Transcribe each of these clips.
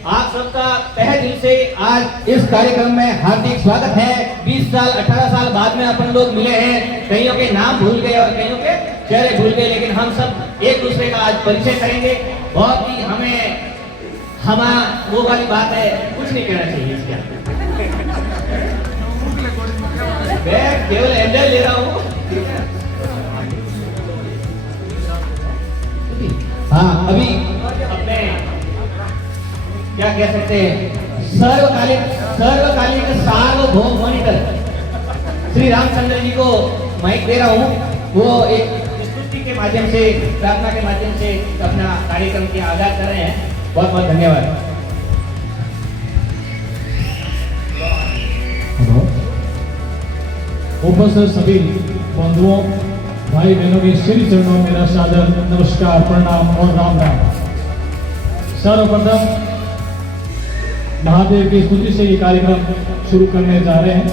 आप सबका तहे दिल से आज इस कार्यक्रम में हार्दिक स्वागत है। 20 साल 18 साल बाद में अपन लोग मिले हैं। कईयों के नाम भूल गए और कईयों के चेहरे भूल गए, लेकिन हम सब एक दूसरे का आज परिचय करेंगे। बहुत ही हमें वो वाली बात है, कुछ नहीं कहना चाहिए इसके। मैं केवल एंजॉय ले रहा हूँ। हाँ, अभी अपने क्या कह सकते हैं, सर्वकालिक सार्वभौम मॉनिटर श्री रामचंद्र जी को माइक दे रहा हूँ। वो एक स्तुति के माध्यम से, प्रार्थना के माध्यम से अपना कार्यक्रम के आगाज कर रहे हैं। बहुत बहुत धन्यवाद। उपस्थित सभी बंधुओं, भाई बहनों के श्री चरणों में मेरा सादर नमस्कार, प्रणाम और राम राम। सर्वप्रथम महादेव की स्तुति से ये कार्यक्रम शुरू करने जा रहे हैं,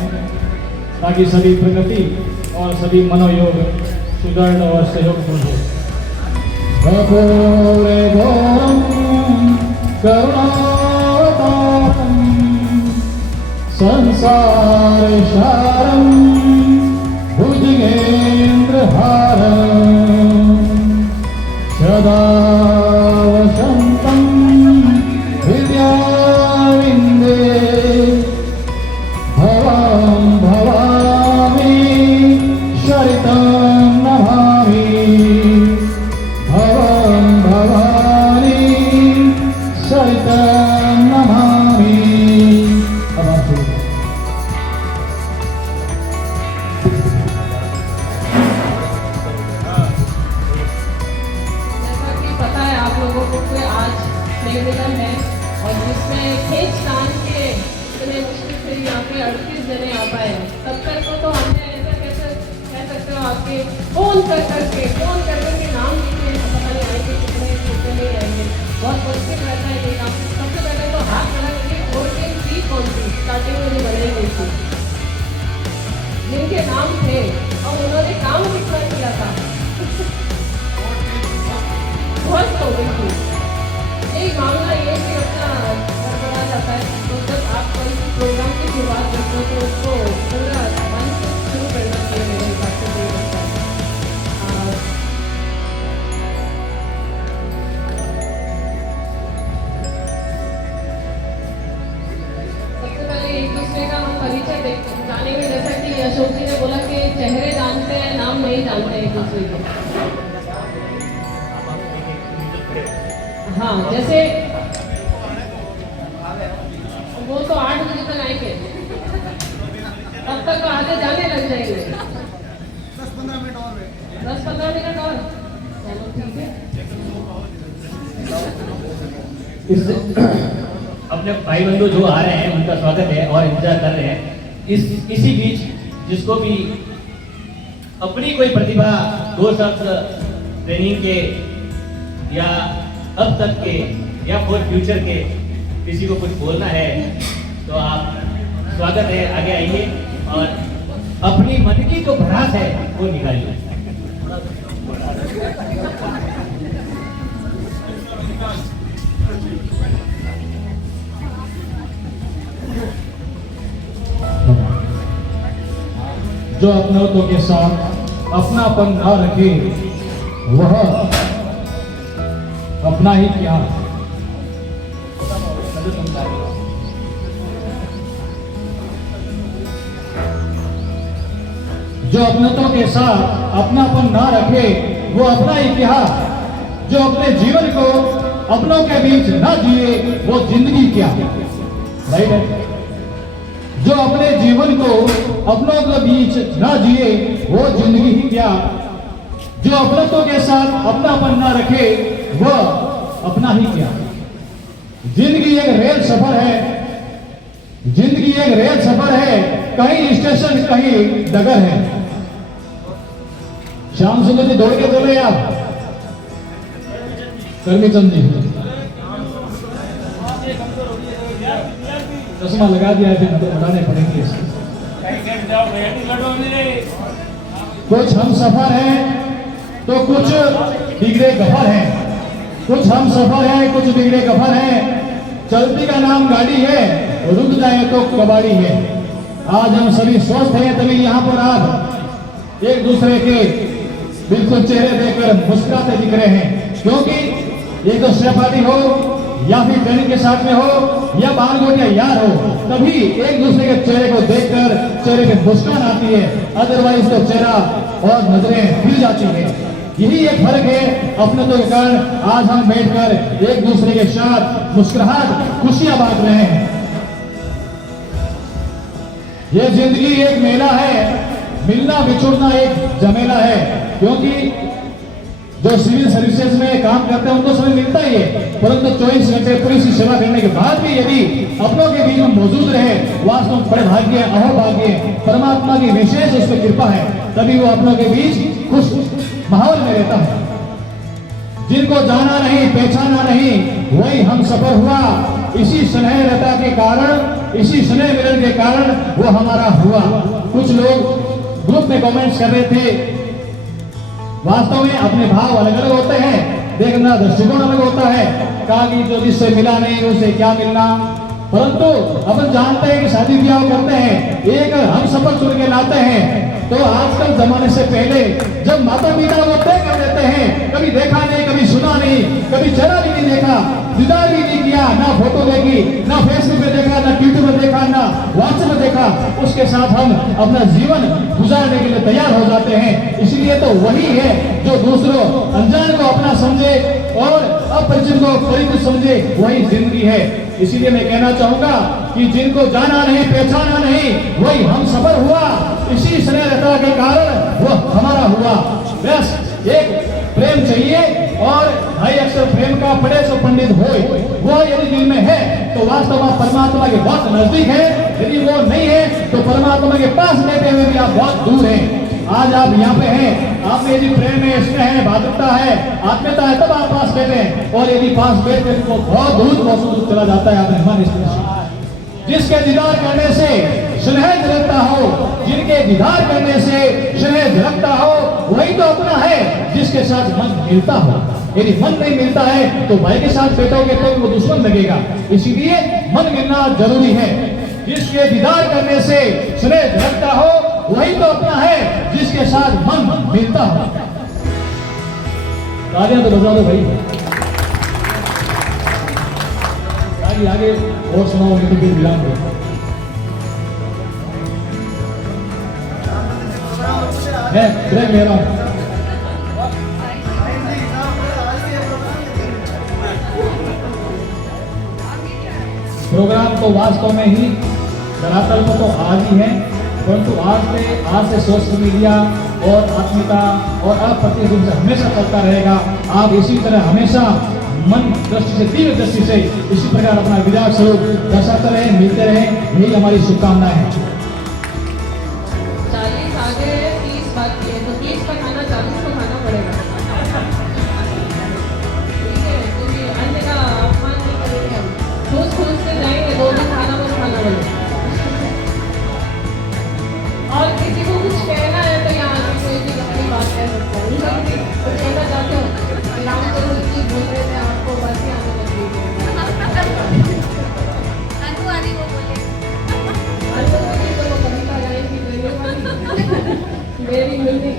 ताकि सभी प्रगति और सभी मनोयोग सुदृढ़ और सहयोगपूर्ण हो। संसार सारम भुजगेंद्र हारम सदा वसंतम विद्याविंदे भवं भवामि शरितं नमामि भवं भवानी शरितं नमामि। निवेदन है और जिसमें खींच तान के इतने मुश्किल से यहाँ पे 38 जने आ पाए हैं। सब तक को तो हमने ऐसा कैसे कह सकते हो, आपके फोन करके नाम लिखे, पता नहीं आएंगे कितने नहीं आएंगे। बहुत मुश्किल रहता है ये काम। सबसे पहले तो हाथ खड़ा करके खोल के थी कौन सी स्टार्टिंग में जो बनाई गई थी, जिनके नाम थे और उन्होंने काम कितना किया था, बहुत हो गई थी। एक मामला ये कि अपना गड़बड़ा जाता है, तो जब आप कोई प्रोग्राम की शुरुआत करते हो तो उसको पूरा मन से शुरू करना चाहिए। मेरे हिसाब से नहीं लगता है। सबसे पहले एक दूसरे का हम परिचय जानेंगे। जैसा कि अशोक जी ने बोला कि चेहरे जानते हैं, नाम नहीं जानते एक दूसरे के। हाँ, जैसे वो तो 8 बजे तक आएंगे, तब तक तो आगे जाने लग जाएंगे। 10-15 मिनट और चलो ठीक है। अपने भाई बंधु जो आ रहे हैं उनका स्वागत है और इंतजार कर रहे हैं। इसी बीच जिसको भी अपनी कोई प्रतिभा 2 शब्द ट्रेनिंग के या अब तक के या फॉर फ्यूचर के किसी को कुछ बोलना है तो आप स्वागत है, आगे आइए और अपनी मन की जो भड़ास है वो निकालिए। जो अपनों के साथ अपनापन ना रखे वह अपना ही क्या। जो अपनों के साथ अपनापन ना रखे वो अपना ही क्या। जो अपने जीवन को अपनों के बीच ना जिए वो जिंदगी क्या। राइट है। जो अपने जीवन को अपनों के बीच ना जिए वो जिंदगी ही क्या। जो अपनों के साथ अपनापन ना रखे वह अपना ही क्या। जिंदगी एक रेल सफर है, जिंदगी एक रेल सफर है, कहीं स्टेशन कहीं डगर है। श्याम सुंदर जी दौड़ के चले आप, करमीचंद जी चश्मा लगा दिया है, फिर उड़ाने पड़ेंगे। कुछ हम सफर हैं तो कुछ बिगड़े गफर हैं, कुछ हम सफर हैं कुछ बिगड़े गफर हैं। चलती का नाम गाड़ी है, रुक जाए तो कबाड़ी है। आज हम सभी स्वस्थ हैं, तभी यहाँ पर आप एक दूसरे के बिल्कुल चेहरे देखकर मुस्कुराते दिख रहे हैं, क्योंकि ये तो सहपाठी हो या फिर बहन के साथ में हो या बालगोट या यार हो, तभी एक दूसरे के चेहरे को देखकर चेहरे पे मुस्कान आती है, अदरवाइज तो चेहरा और नजरें हिल जाती है। यही एक फर्क है अपनत्व के कारण आज हम बैठकर एक दूसरे के साथ मुस्कुराहट खुशियां बांट रहे हैं। ये जिंदगी एक मेला है, मिलना बिछुड़ना एक झमेला है, क्योंकि जो सिविल सर्विसेज में काम करते हैं उनको समय मिलता ही है, परंतु 24 घंटे पुलिस की सेवा करने के बाद भी यदि अपनों के बीच में मौजूद रहे, वास्तव में बड़े भाग्य अहोभाग्य, परमात्मा की विशेष उस पर कृपा है, तभी वो अपनों के बीच खुश माहौल में रहता है। जिनको जाना नहीं पहचाना नहीं वही हम सफर हुआ, इसी स्नेहलता के कारण, इसी स्नेह मिलन के कारण वो हमारा हुआ। कुछ लोग ग्रुप में कमेंट्स कर रहे थे, वास्तव में अपने भाव अलग अलग होते हैं, देखना दृष्टिकोण अलग होता है, कहा कि जो जिससे मिला नहीं उसे क्या मिलना, परंतु अपन जानते हैं कि शादी ब्याह करते हैं, एक हम सफर चुन के लाते हैं, तो आजकल जमाने से पहले जब माता पिता वो तय कर देते हैं, कभी देखा नहीं, कभी सुना नहीं, कभी चेहरा भी नहीं देखा, दीदार भी नहीं किया, ना फोटो देखी, ना फेसबुक पे देखा, ना ट्विटर पे देखा, ना व्हाट्सएप पे देखा, उसके साथ हम अपना जीवन गुजारने के लिए तैयार हो जाते हैं। इसलिए तो वही है जो दूसरों अनजान को अपना समझे और अपरिचित को परिचित समझे, वही जिंदगी है। इसीलिए मैं कहना चाहूंगा कि जिनको जाना नहीं पहचाना नहीं वही हम सफर हुआ, इसी स्नेहलता के कारण वो हमारा हुआ। बस एक प्रेम चाहिए, और भाई अक्सर प्रेम का पढ़े सो पंडित होए, वो यदि दिल में है तो वास्तव में परमात्मा के बहुत नजदीक है, यदि वो नहीं है तो परमात्मा के पास रहते हुए भी आप बहुत दूर हैं। आज आप यहाँ पे हैं, आप में यदि प्रेम है, स्नेह है, भावुकता है, आत्मीयता है, तब आप पास बैठे हैं, और यदि पास बैठे तो बहुत दूर महसूस चला जाता है आपने मन स्नेह। जिसके दीदार करने से स्नेह झलकता हो, जिनके दीदार करने से स्नेह झलकता हो, वही तो अपना है जिसके साथ मन मिलता हो। यदि मन नहीं मिलता है तो भाई के साथ बैठोगे तो वो दुश्मन लगेगा, इसीलिए मन मिलना जरूरी है। जिसके दीदार करने से स्नेह झलकता हो, वही तो अपना है जिसके साथ मन मिलता हो। तालियां तो बजा दो भाई। आगे और सुनाओ, तो फिर विराम दो। मैं ब्रेक ले रहा हूं। प्रोग्राम तो वास्तव में ही धरातल पर तो आज ही है, परंतु आज से सोशल मीडिया और आत्मीयता और अप्रत्यक्ष रूप से हमेशा चलता रहेगा। आप इसी तरह हमेशा मन दृष्टि से, तीव्र दृष्टि से इसी प्रकार अपना विराट स्वरूप दर्शाते रहे, मिलते रहे, यही हमारी शुभकामनाएं हैं। 40 आगे 30 बाकी है, तो 30 का खाना 40 को खाना पड़ेगा, ठीक है, क्योंकि अन्य का अपमान नहीं करेंगे हम, ठूस से जाएंगे, 2 दिन खाना बस खाना पड़ेगा। और किसी को कुछ कहना है तो यहाँ आके कोई भी अपनी बात कह सकता है, उनका भी कुछ कहना चाहते हो, राम करो जी बोल रहे थे, आपको बात ही आने लग गई है। अनु आ रही वो बोले, अनु बोली तो वो कविता गाएगी मेरी म्यूजिक।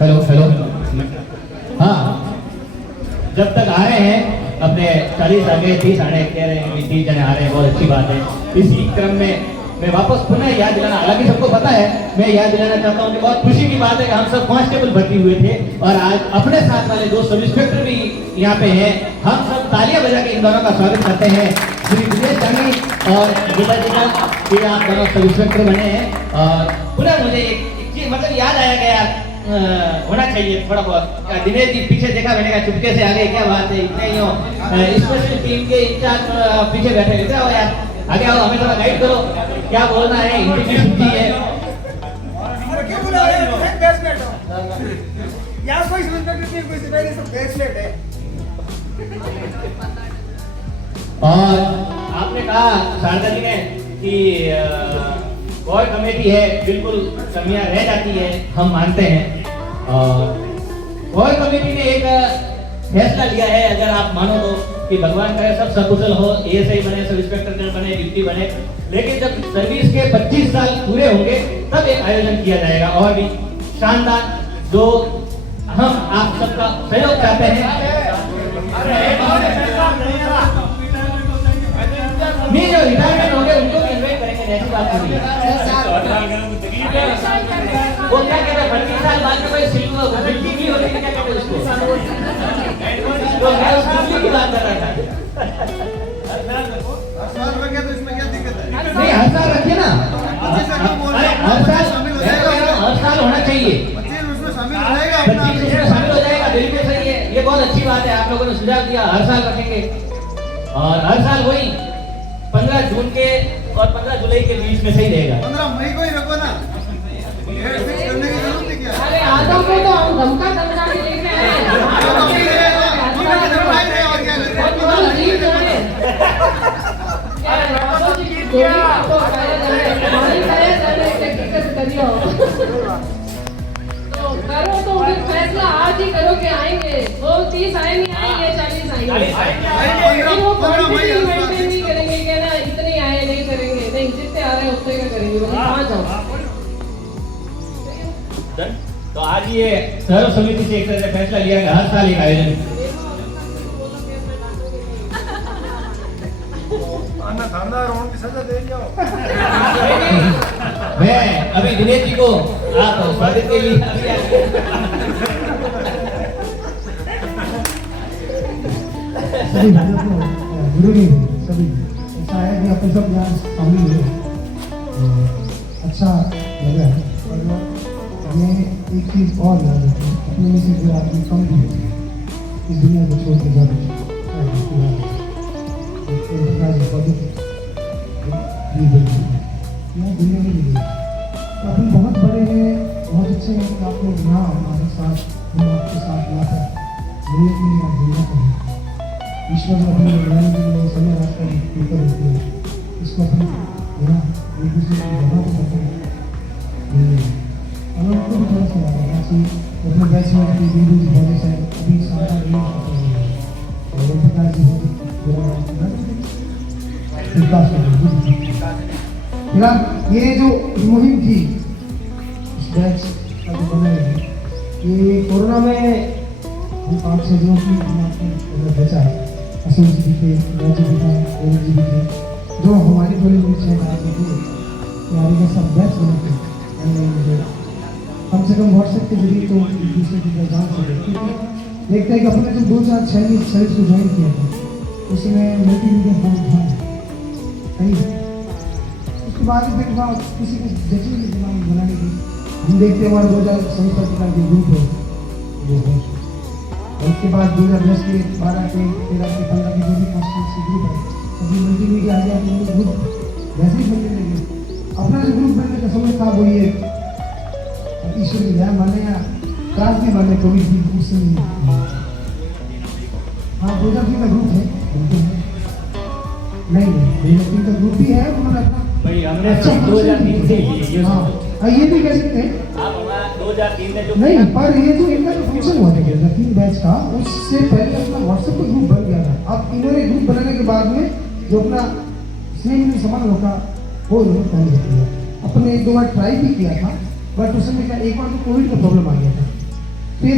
हेलो हेलो, हाँ, जब तक आ रहे हैं अपने 40 आगे 30 आने कह रहे हैं, 30 जने आ रहे हैं, बहुत अच्छी बात है। इसी क्रम में मैं वापस पुनः याद दिलाना, हालांकि सबको पता है, मैं याद दिलाना चाहता हूँ कि बहुत खुशी की बात है कि हम सब कांस्टेबल भर्ती हुए थे और आज अपने साथ वाले 2 सब इंस्पेक्टर भी यहाँ पे हैं। हम सब तालियां बजा के इन दोनों का स्वागत करते हैं, श्री दिनेश जानी और गीता जी का, कि आप दोनों सब इंस्पेक्टर बने हैं। और पुनः मुझे एक चीज मतलब याद आया गया, होना चाहिए थोड़ा बहुत। दिनेश जी पीछे देखा मैंने कहा चुपके से आगे, क्या बात है, इतने ही हो स्पेशल टीम के इंचार्ज पीछे बैठे रहते हो यार, आगे आओ, हमें थोड़ा गाइड करो, क्या बोलना है, हिंदी की शुद्धि है। यहाँ कोई इंस्पेक्टर नहीं, कोई सिपाही नहीं, सब ब्रेसलेट है। और आपने कहा शारदा जी ने कि कोर कमेटी है, बिल्कुल कमियां रह जाती है, हम मानते हैं। और कोर कमेटी ने एक फैसला लिया है, अगर आप मानो तो, कि भगवान करे सब सकुशल हो, एएसआई बने, सब इंस्पेक्टर जनरल बने, डिप्टी बने, लेकिन जब सर्विस के 25 साल पूरे होंगे तब एक आयोजन किया जाएगा और भी शानदार, जो हम आप सबका सहयोग चाहते हैं। नहीं, जो रिटायरमेंट हो गए उनको भी इन्वाइट करेंगे, ऐसी बात नहीं है। वो क्या कहते हैं, 25 साल बाद में कोई सिल्वर भी होने की क्या कहते हैं उसको, तो मैं उस खुशी की बात कर रहा था। साल हो गया तो इसमें क्या दिक्कत है? नहीं, हर साल रखिए ना, अरे हर साल होना चाहिए, 25 उसमें शामिल हो जाएगा, 25 उसमें शामिल हो जाएगा, बिल्कुल सही है, ये बहुत अच्छी बात है, आप लोगों ने सुझाव दिया, हर साल रखेंगे। और हर साल वही 15 जून के और 15 जुलाई के बीच में सही रहेगा। 15 मई को ही रखो ना, डेट फिक्स करने की जरूरत नहीं क्या? अरे आदम को तो हम धमका धमका के लेके आए हैं। बहुत अजीब है। तो खाया जाए, पानी खाया जाए, टिकट करियो। तो करो तो फिर फैसला आज ही करो कि आएंगे, वो 30 आए नहीं आएंगे, 40 आएंगे, लेकिन वो क्वांटिटी मेंटेन नहीं करेंगे कि ना इतने आए नहीं करेंगे, नहीं जितने आ रहे हैं उतने का करेंगे, वो कहाँ जाओ। तो आज ये सर्व समिति से एक तरह से फैसला लिया गया, हर साल एक आयोजन। अन्ना थानेदार होने की सजा दे जाओ। मैं अभी दिनेश जी को आप स्वागत के लिए सभी भाइयों को गुरु नहीं सभी, ऐसा है कि अपन सब यहाँ शामिल हुए, अच्छा लगा है। और हमें एक चीज़ और याद रखनी है, अपने में से जो आदमी कम भी होते हैं इस दुनिया को छोड़ के जाते हैं, यहाँ दुनिया में मिली, तो अपन बहुत बड़े हैं, बहुत अच्छे हैं कि आप लोग यहाँ हमारे साथ, हम आपके साथ यहाँ पर मिलने के लिए आप दुनिया पर हैं। ईश्वर ने अपने बनाने के लिए समय रास्ता ऊपर होते हैं, इसको अपने यहाँ एक दूसरे की जगह को पकड़े हम लोग को भी थोड़ा सा याद है कि अपने बैच में अपनी बिल्कुल की वजह से अभी सारा नहीं करते हैं और प्रकार की फिलहाल ये जो मुहिम थी इस बैच का जो बनाई, ये कोरोना में हम 5-6 दिनों की हमने बचा है, अशोक जी भी थे, राजू भी था, ओम जी भी थे, जो हमारी थोड़ी बहुत 6 बातें थी तैयारी का सब बैच बनाते हैं, कम से कम व्हाट्सएप के जरिए तो एक दूसरे की पहचान सकते, क्योंकि देखते हैं कि अपने जो 2006 सर्विस को ज्वाइन किया था उसमें मल्टीमीडिया बहुत था सही है, उसके बाद फिर किसी को जैसे भी दिमाग बनाने की हम देखते हैं हमारे 2017 के ग्रुप है वो है, और उसके बाद 2010 के 12 के 13 के 15 के जो भी कॉन्स्टिट्यूंसी ग्रुप है अभी मल्टीमीडिया आ गया तो ग्रुप वैसे ही बनने लगे, अपना जो ग्रुप बनने का समय था वो ये ईश्वर की दया माने या क्लास भी माने कोविड भी उस समय हाँ 2003 का ग्रुप है नहीं 2003 का ग्रुप भी है, उन्होंने अपना भाई हमने 2003 से ये हाँ ये भी कह सकते हैं आप हमारा 2003 में जो नहीं, पर ये जो इनका जो फंक्शन हुआ था 3 बैच का, उससे पहले अपना व्हाट्सएप का ग्रुप बन गया था। अब इन्होंने ग्रुप बनाने के बाद में जो अपना स्नेह समान होगा वो इन्होंने पहले किया, अपने 1-2 बार ट्राई भी किया था, बट उस समय क्या एक बार तो कोविड का प्रॉब्लम आ गया था, फिर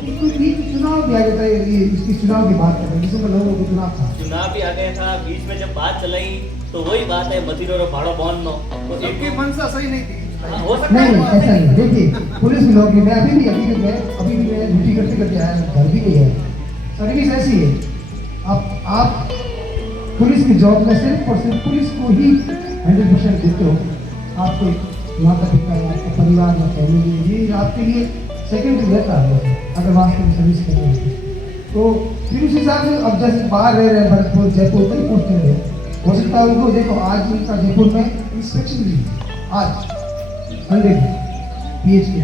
चुनाव भी आ गया था, ये इसकी चुनाव की बात कर रहे हैं, जिसमें लोगों को चुनाव था, चुनाव भी आ गया था, बीच में जब बात चलाई तो वही बात है मतीरो और भाड़ो बॉन नो तो सबकी मनसा सही नहीं थी। हो सकता नहीं है ऐसा नहीं, देखिए पुलिस में नौकरी मैं अभी भी मैं ड्यूटी करते करते आया, घर भी गया, सर्विस ऐसी है, आप पुलिस की जॉब में सिर्फ और सिर्फ पुलिस को ही 100% देते हो, आपके माता पिता या आपका परिवार या फैमिली ये आपके लिए सेकेंडरी रहता है अगर वास्तव में सर्विस कर रहे हैं तो फिर उस हिसाब से अब जैसे बाहर रह रहे हैं भरतपुर जयपुर कहीं पहुँचते रहे, हो सकता है उनको देखो आज उनका जयपुर में इंस्पेक्शन भी आज 100 PH के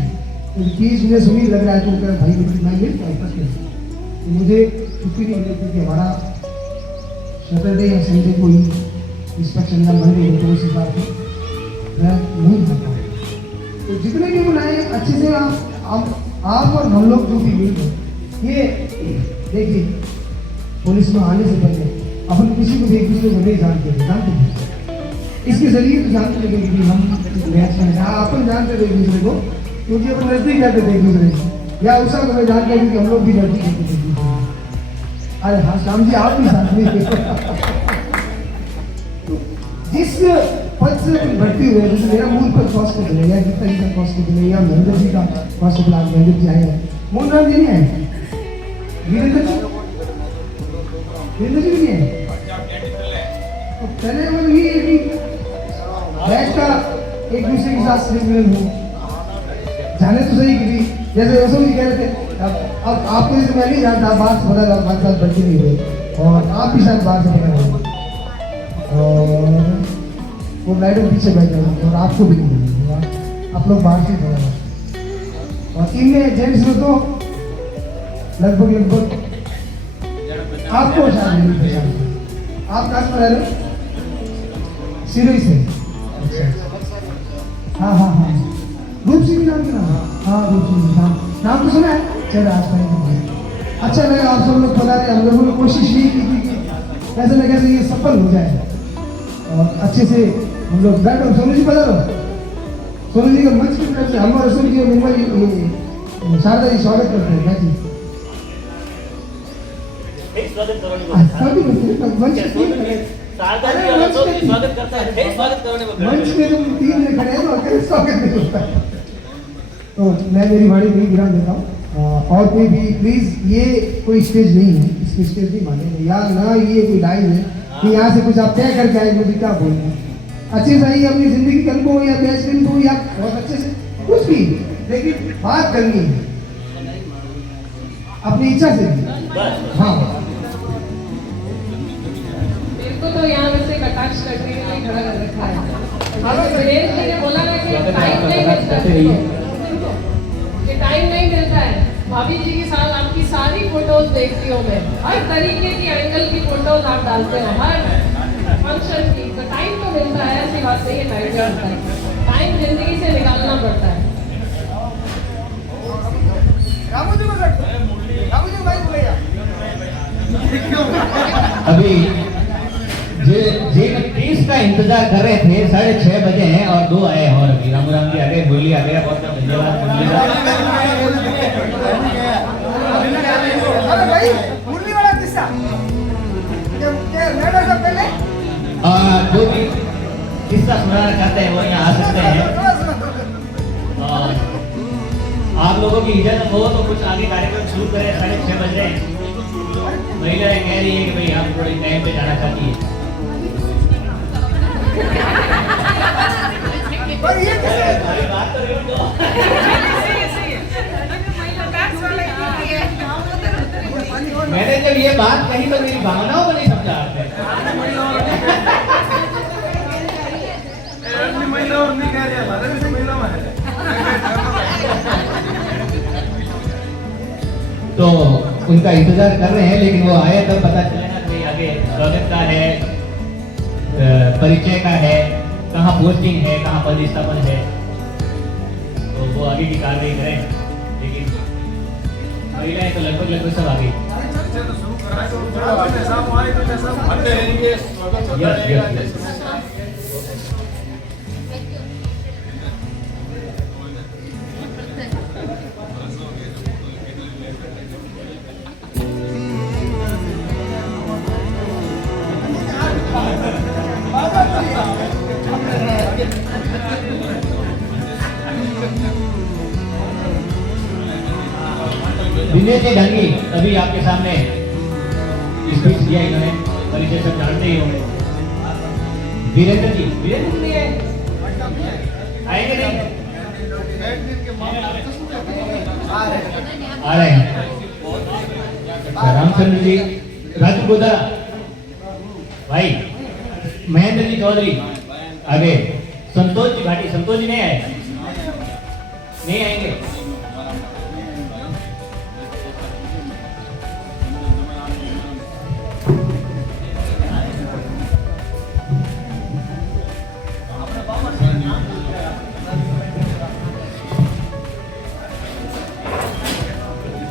तो चीज़ मुझे सुनी लग रहा है, तो कह भाई मुझे मैं मिल जाऊँ फर्स्ट में, तो मुझे छुट्टी नहीं मिली क्योंकि हमारा सैटरडे या संडे को ही इंस्पेक्शन या मंडे हो, तो उस हिसाब से मैं नहीं खाता। तो जितने भी बनाए अच्छे से आप और हम लोग जो भी मिल गए, ये देखिए पुलिस में आने से पहले अपन किसी को भी एक दूसरे को नहीं जानते थे, इसके जरिए तो जानते थे कि हम बैट्समैन हैं, अपन जानते थे एक दूसरे को क्योंकि अपन नजदीक जाते थे एक दूसरे को, या उस समय जानते थे कि हम लोग भी नजदीक जाते थे। अरे हाँ श्याम जी, आप भी साथ में जिस पद से भर्ती हुए, जैसे मेरा मूल पद हॉस्पिटल है या गीता जी का हॉस्पिटल है या महेंद्र जी का हॉस्पिटल, आज महेंद्र जी आए हैं, मोहन राम जी नहीं आए, वीरेंद्र जी भी नहीं है। तो पहले मतलब ये है कि बैच का एक दूसरे के साथ स्नेह मिलन हो, जाने तो सही कि जैसे रसों जी कह रहे थे, अब आपको जैसे मैं नहीं जानता, बात से पता बात साथ बढ़ती नहीं हुई, और आप भी शायद बात से पता नहीं, और वो मैडम पीछे बैठे हैं और आपको भी नहीं मिलेगा, आप लोग बाहर से पता, और इनमें जेंट्स में तो लगभग आपको शायद नहीं पहचान। आप कहाँ से रह रहे हो? सिरोही से। अच्छा, हाँ, रूप सिंह नाम की नाम, हाँ रूप सिंह नाम तो सुना है, चलो आज का अच्छा लगा, आप सब लोग पता रहे, हम लोगों ने कोशिश नहीं की थी कि कैसे न कैसे ये सफल हो जाए, और अच्छे से हम लोग बैठो। सोनू जी पता रहो, सोनू जी का मंच की तरफ से हम और रसूल जी और निर्मल शारदा जी स्वागत करते हैं। क्या जी स्वागत करो मंच स्वागत करता है, स्वागत करो मंच में तुम तीन में खड़े हैं तो अकेले स्वागत नहीं होता है। तो मैं मेरी वाणी नहीं विराम देता हूँ, और कोई भी प्लीज, ये कोई स्टेज नहीं है, इसको स्टेज नहीं मानेंगे, या ना ये कोई लाइन है कि यहाँ से कुछ आप तय करके आए, मुझे क्या बोलना है, अच्छे से आइए, अपनी जिंदगी कल को या बैचमैन को या बहुत अच्छे से कुछ भी, लेकिन बात करनी है अपनी इच्छा से। हाँ, तो यहाँ में से कटाक्ष करने के लिए खड़ा कर रखा है। दिनेश जी ने बोला ना कि टाइम नहीं मिलता है, कि टाइम नहीं मिलता है। भाभी जी की साथ आपकी सारी फोटोज देखती हूँ मैं, हर तरीके की एंगल की फोटोज आप डालते हो, हर फंक्शन की, तो टाइम तो मिलता है, ऐसी बात नहीं है टाइम मिलता है, टाइम जिंदगी से निकालना पड़ता है। अभी जिन 30 का इंतजार कर रहे थे, 6:30 बजे हैं और 2 आए हैं, और अभी राम जी आ गए, बोली आ गया, बहुत धन्यवाद। मुरली वाला किस्सा जो भी किस्सा सुनाना चाहते हैं वो यहाँ आ सकते हैं, आप लोगों की इजाजत हो तो कुछ आगे कार्यक्रम शुरू करें। 6:30 बज रहे हैं, महिलाएं कह रही है कि भाई हम थोड़ी टाइम पे जाना चाहती है। बात तो रही हो मैंने जब ये बात कही तो मेरी भावनाओं को नहीं समझा तो उनका इंतजार कर रहे हैं, लेकिन वो आए तब पता चलेगा कि आगे स्वागत का है, परिचय का है, कहाँ पोस्टिंग है, कहाँ पदस्थापन है, तो वो आगे की कार्रवाई करें। लेकिन महिलाएं तो लगभग सब आगे। यस दिनेश जी ढंगी अभी आपके सामने स्पीच दिया इन्होंने, परिचय सब जानते ही होंगे। वीरेंद्र जी नहीं है, आएंगे नहीं, आ रहे हैं। रामचंद्र जी, राजू गोदा भाई, महेंद्र जी चौधरी आगे, संतोष जी भाटी, संतोष जी नहीं आए, नहीं आएंगे,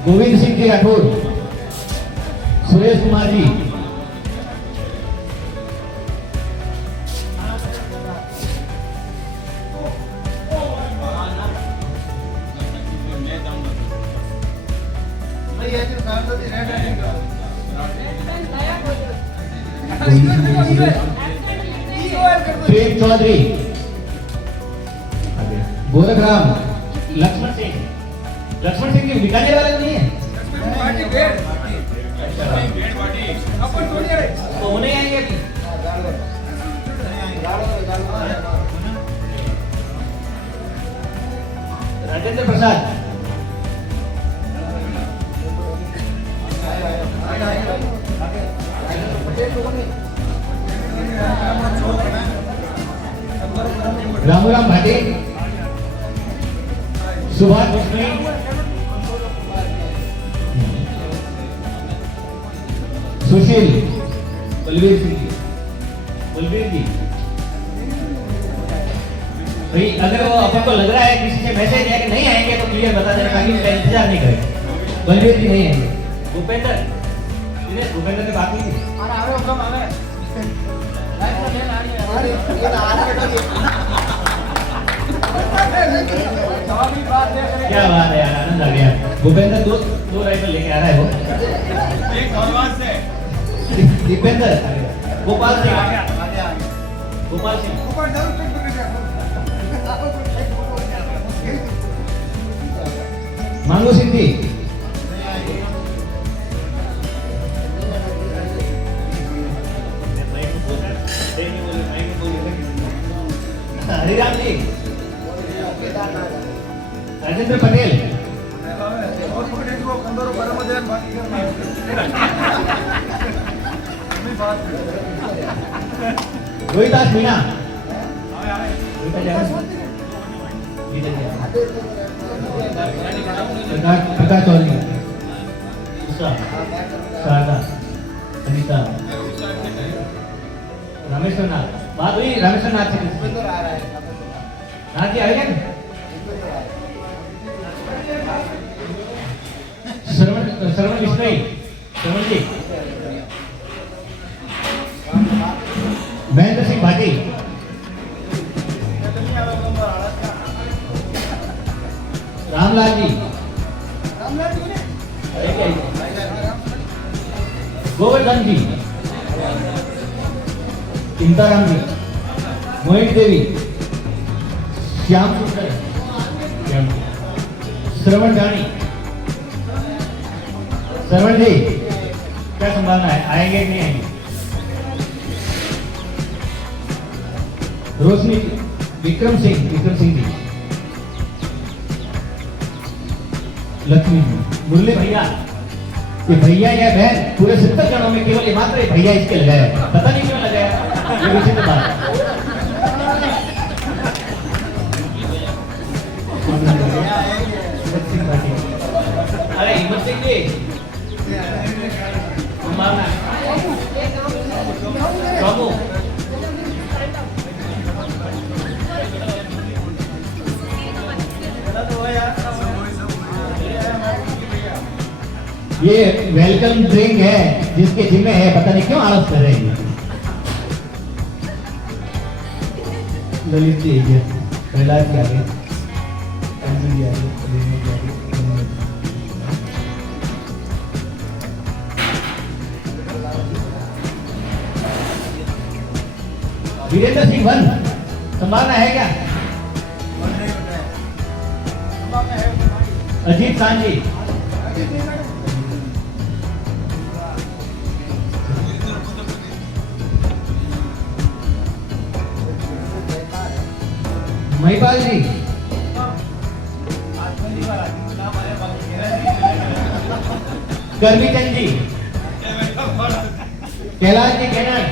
गोविंद सिंह जी राठौर, सुरेश कुमार जी, प्रेम चौधरी, गोरखराम, लक्ष्मण सिंह। लक्ष्मण सिंह की बीकानेर वाले नहीं है तो उन्हें आएंगे अभी। राजेंद्र प्रसाद, रामूराम भाटे, सुभाष मुस्लिम, सुशील, बलवीर सिंह जी, बलवीर जी भाई, अगर वो अपन को लग रहा है किसी से मैसेज है कि नहीं आएंगे तो क्लियर बता देना ताकि उसका इंतजार नहीं करें। बलवीर जी नहीं आएंगे। भूपेंद्र, भूपेंद्र ने बात की क्या बात है यार, आनंद आ गया। भूपेंद्र दो राइफल लेके आ रहा है वो। दीपेंद्र, गोपाल सिंह, गोपाल सिंह, मांगू सिंह जी, हरिराम जी, राजेंद्र पटेल, रोहिदास मीना, प्रकाश चौधरी, शारदा, अनिता, रामेश्वर नाथ। बात हुई रामेश्वर नाथ से? नाथ जी आएंगे ना? श्रवण विश्नोई, श्रवण जी, महेंद्र सिंह भाटी, रामलाल जी, गोवर्धन जी, चिंताराम जी, मोहित देवी, श्याम सुंदर, श्रवण जानी, श्रवण जी क्या संभावना है, आएंगे कि नहीं आएंगे? रोशनी, विक्रम सिंह जी, लक्ष्मी जी, मुरली भैया, ये भैया या बहन पूरे 70 जनों में केवल ये मात्र भैया इसके लगाया है, पता नहीं क्यों लगाया, ये विचित्र बात है। अरे हिम्मत सिंह जी, सोमू, ये वेलकम ड्रिंक है जिसके जिम्मे है, पता नहीं क्यों आलस कर रहे हैं। ललित जी प्रहलाद जी आगे, अंजलि आगे, वीरेंद्र सिंह वन, संभावना है क्या? अजीत सांझी, महिपाल जी, करमीचंद जी, कैलाश जी, कैनन,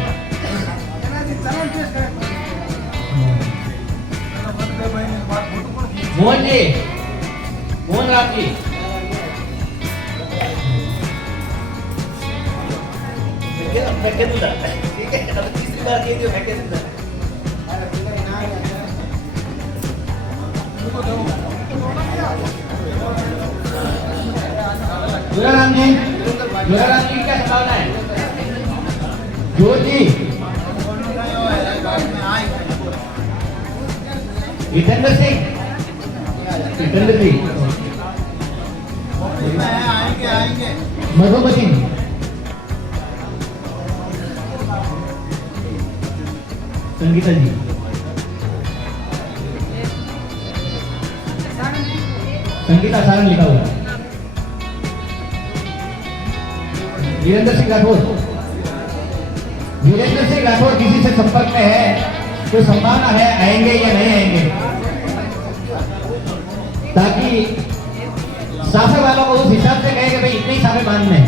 मोहन जी, मोहन राम जी, मैं दूंगा, ठीक है? अब तीसरी बार ये जो मैं कह दूंगा। जोराराम जी की क्या संभावना है? जोर जी, जितेंद्र सिंह जी, आएंगे मधुमती, संगीता जी, संगीता सारंग लिखा हुआ है। वीरेंद्र सिंह राठौर किसी से संपर्क में है? कोई संभावना है आएंगे या नहीं आएंगे, ताकि साफे वालों को उस हिसाब से कहे कि भाई इतने ही साफे बांधने हैं।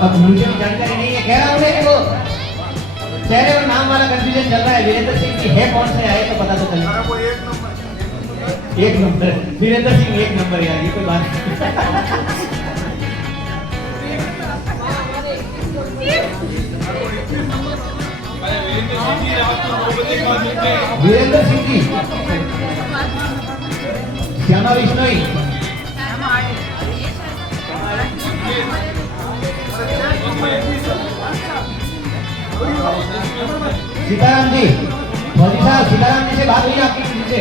अब मुझे भी जानकारी नहीं है, कह रहा हूँ कि वो चेहरे और नाम वाला कंफ्यूजन चल रहा है। वीरेंद्र सिंह की है कौन से आए तो पता तो चल। एक नंबर वीरेंद्र सिंह, एक नंबर यार, ये कोई बात नहीं। वीरेंद्र सिंह जी, श्यामा विश्नोई, सीताराम जी, फौजी साहब, सीताराम जी से बात हुई आपकी किसी से?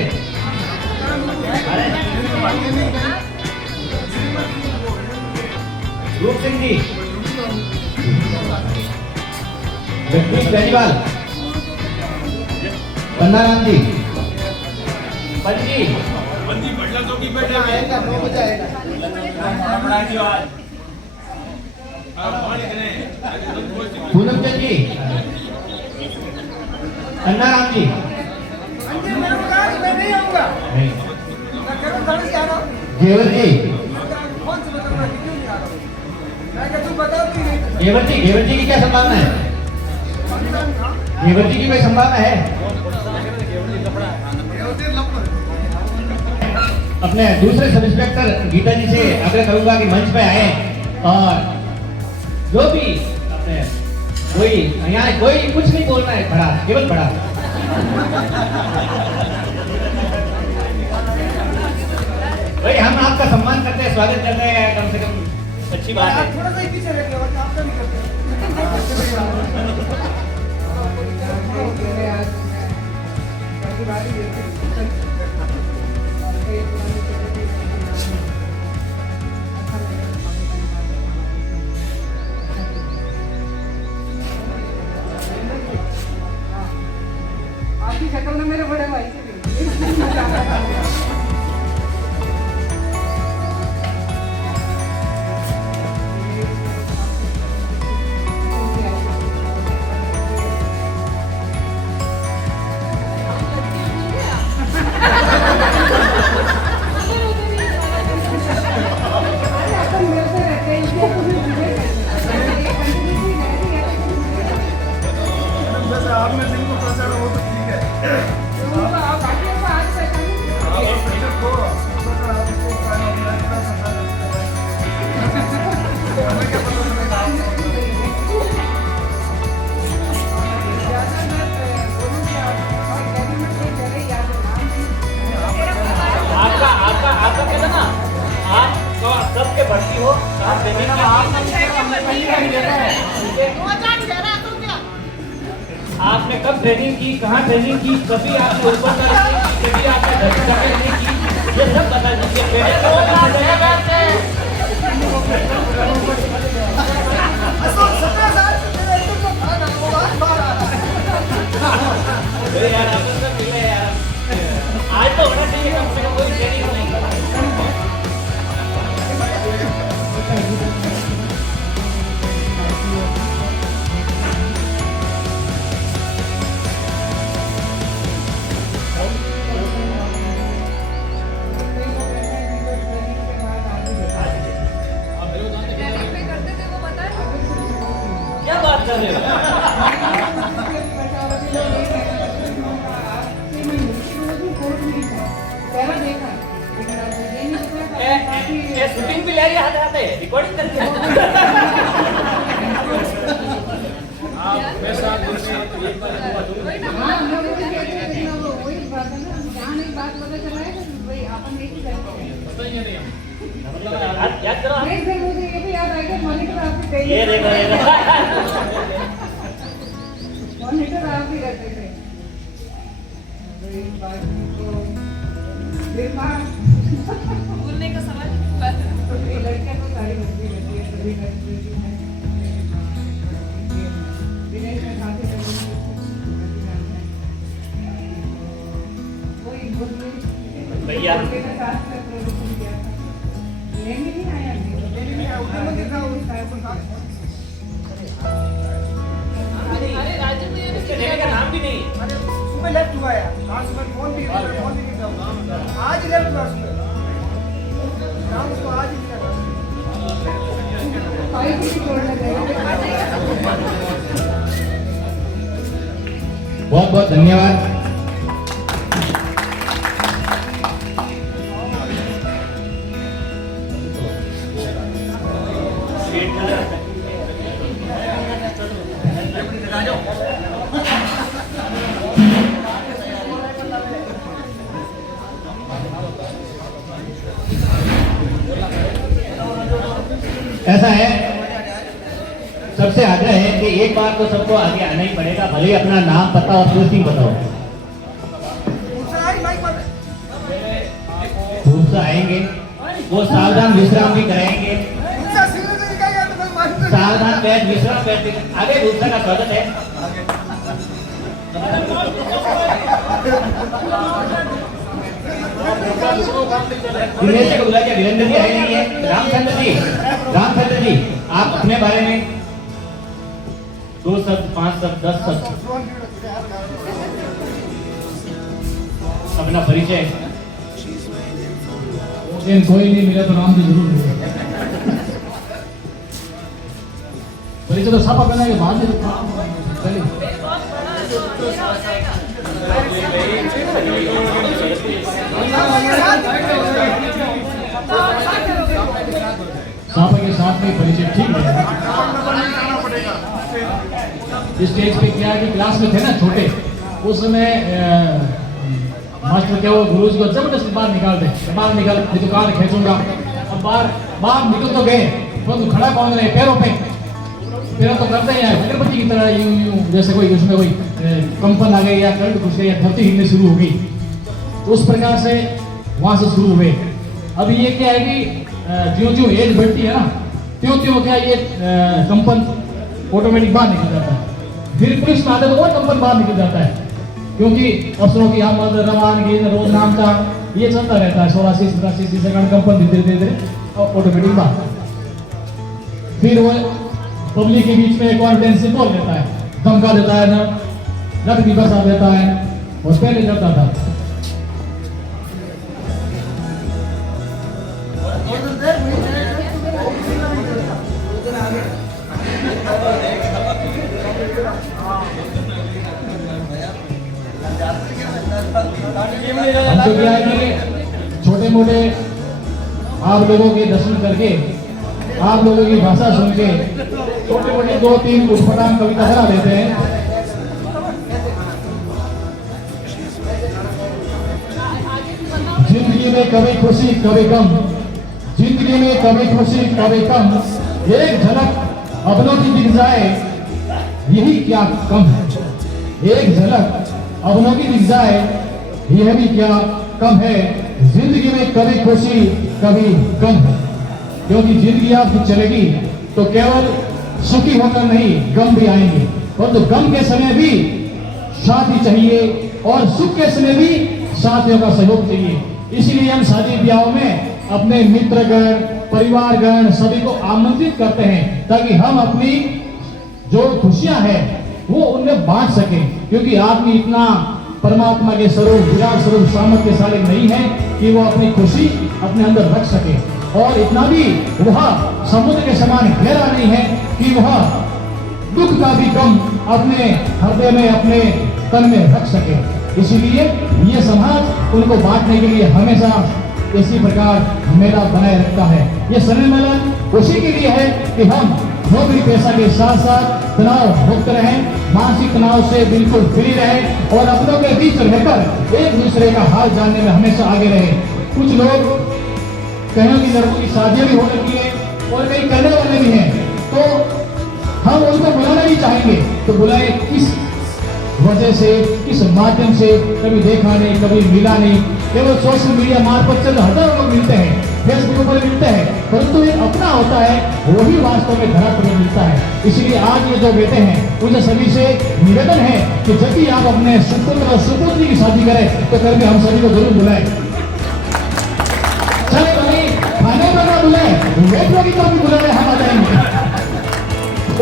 रूप सिंह जी, जगदीश बेनीवाल, पन्नाराम जी, पूनम चंद जी, अन्नाराम जी, घेवर जी, घेवर जी की क्या संभावना है? घेवर जी की कोई संभावना है? अपने दूसरे सब इंस्पेक्टर गीता जी से आग्रह करूंगा कि मंच पे आए और जो भी अपने यहाँ कोई कुछ नहीं बोलना है, खड़ा, केवल खड़ा। भाई हम आपका सम्मान करते हैं, स्वागत करते हैं, कम से कम अच्छी बात है। थोड़ा सा पीछे रहिए और आपका नहीं करते। आपकी शक्ल में मेरे बड़े भाई से भर्ती हो, आपने कब ट्रेनिंग की, कहाँ ट्रेनिंग की, कभी आपने ऊपर कभी आपने नहीं की, ये सब बता दीजिए। आज तो होना चाहिए कम से कम कोई ट्रेनिंग नहीं। क्या बात कर रहे हो? शूटिंग भी ले रही है, रिकॉर्डिंग करके बात पता चला है भाई अपन एक ही याद करो आप। नहीं सर, मुझे ये भी याद आ गया, मॉनिटर आप ही ये देखो ये देखो। मॉनिटर आप ही करते थे। तो इस बात को दिमाग बोलने का सवाल तो लड़कियां तो सारी बनती रहती है, सभी करती है। दिनेश में खाते कोई बोलिए भैया। के साथ में प्रदर्शन किया था। लेने नहीं आया अरे राजू तो ये इसके लेने का नाम भी नहीं। सुबह लेफ्ट हुआ है, आज सुबह फोन भी नहीं किया, आज लेफ्ट हुआ सुबह, नाम उसको आज ही किया। फाइल भी छोड़ना चाहिए। बहुत बहुत धन्यवाद। ऐसा है, सबसे आग्रह है कि एक बार तो सबको आगे आना ही पड़ेगा, भले ही अपना नाम पता और पोस्टिंग बताओ। धूप से आएंगे, वो सावधान विश्राम भी कराएंगे। सावधान बैठ विश्राम बैठ आगे दूसरा का स्वागत है। दिनेश को बुला के वीरेंद्र जी आए नहीं है। रामचंद्र जी आप अपने बारे में 2 शब्द 5 शब्द 10 शब्द अपना परिचय। कोई नहीं मिला तो नाम भी जरूर मिले। परिचय तो सब अपना के बाद में चलिए। सापा के साथ में परिचय ठीक है। स्टेज पे क्या है कि क्लास में थे ना छोटे, उस समय मास्टर क्या वो गुरुजी को जबरदस्ती बाहर निकाल दे, बाहर निकाल ये तो कान खींचूंगा। अब बाहर निकल तो गए, तो खड़ा कौन रहे पैरों पे, पैरों तो करते ही है अगरबत्ती की तरह यूं यूं, जैसे कोई उसमें कोई कंपन आ गई या करंट घुस गई या धरती हिलने शुरू हो गई, तो उस प्रकार से वहां से शुरू हुए। अब ये क्या है कि ज्यों ज्यों एज बढ़ती है ना, त्यों त्यों क्या ये कंपन ऑटोमेटिक बाहर निकल जाता है। फिर पुलिस में आते तो और कंपन बाहर निकल जाता है, क्योंकि अफसरों की आमद रवानगी रोज नाम का ये चलता रहता है। 86-87 सेकंड कंपन धीरे धीरे ऑटोमेटिक बाहर। फिर वो पब्लिक के बीच में कॉन्फिडेंस से बोल देता है, धमका देता है ना, लट भी बसा देता है, और पहले करता था। हम तो क्या है कि छोटे मोटे आप लोगों के दर्शन करके, आप लोगों की भाषा सुन के छोटे मोटे 2-3 उठपटांग कविता बना देते हैं। जिंदगी में कभी खुशी कभी गम, जिंदगी में कभी खुशी कभी गम, एक झलक अपनों की दिख जाए यही क्या कम है। एक झलक अपनों की दिख जाए यह भी क्या कम है। जिंदगी में कभी खुशी कभी गम है, क्योंकि जिंदगी आपकी चलेगी तो केवल सुखी होकर नहीं गम भी आएंगे, परंतु गम के समय भी साथी चाहिए और सुख के समय भी साथियों का सहयोग चाहिए। इसलिए हम शादी ब्याहों में अपने मित्रगण परिवारगण सभी को आमंत्रित करते हैं, ताकि हम अपनी जो खुशियां हैं वो उनमें बांट सकें, क्योंकि आदमी इतना परमात्मा के स्वरूप विराट स्वरूप सामर्थ्यशाली नहीं है कि वो अपनी खुशी अपने अंदर रख सके, और इतना भी वह समुद्र के समान गहरा नहीं है कि वह दुख का भी गम अपने हृदय में अपने तन में रख सके। इसीलिए ये समाज उनको बांटने के लिए हमेशा इसी प्रकार मेला बनाए रखता है। ये सम्मेलन उसी के लिए है कि हम नौकरी पेशा के साथ साथ तनाव मुक्त रहें, मानसिक तनाव से बिल्कुल फ्री रहें और अपनों के बीच रहकर एक दूसरे का हाल जानने में हमेशा आगे रहें। कुछ लोग कहीं की लड़कों की शादियां भी हो रही है और कई करने वाले भी हैं, तो हम उनको बुलाना भी चाहेंगे तो बुलाए किस वजह से, किस माध्यम से, कभी देखा नहीं, कभी मिला नहीं, केवल सोशल मीडिया मार्फत से हजारों लोग मिलते हैं, फेसबुक पर मिलते हैं, परंतु एक अपना होता है वही वास्तव में धरातल में मिलता है। इसलिए आज ये जो बेटे हैं उनसे सभी से निवेदन है कि जब भी आप अपने सुपुत्र और सुपुत्री की शादी करें तो करके हम सभी को जरूर बुलाएं। चले भाई खाने पर ना बुलाए, बेटों की तो भी बुलाने हम आ जाएंगे,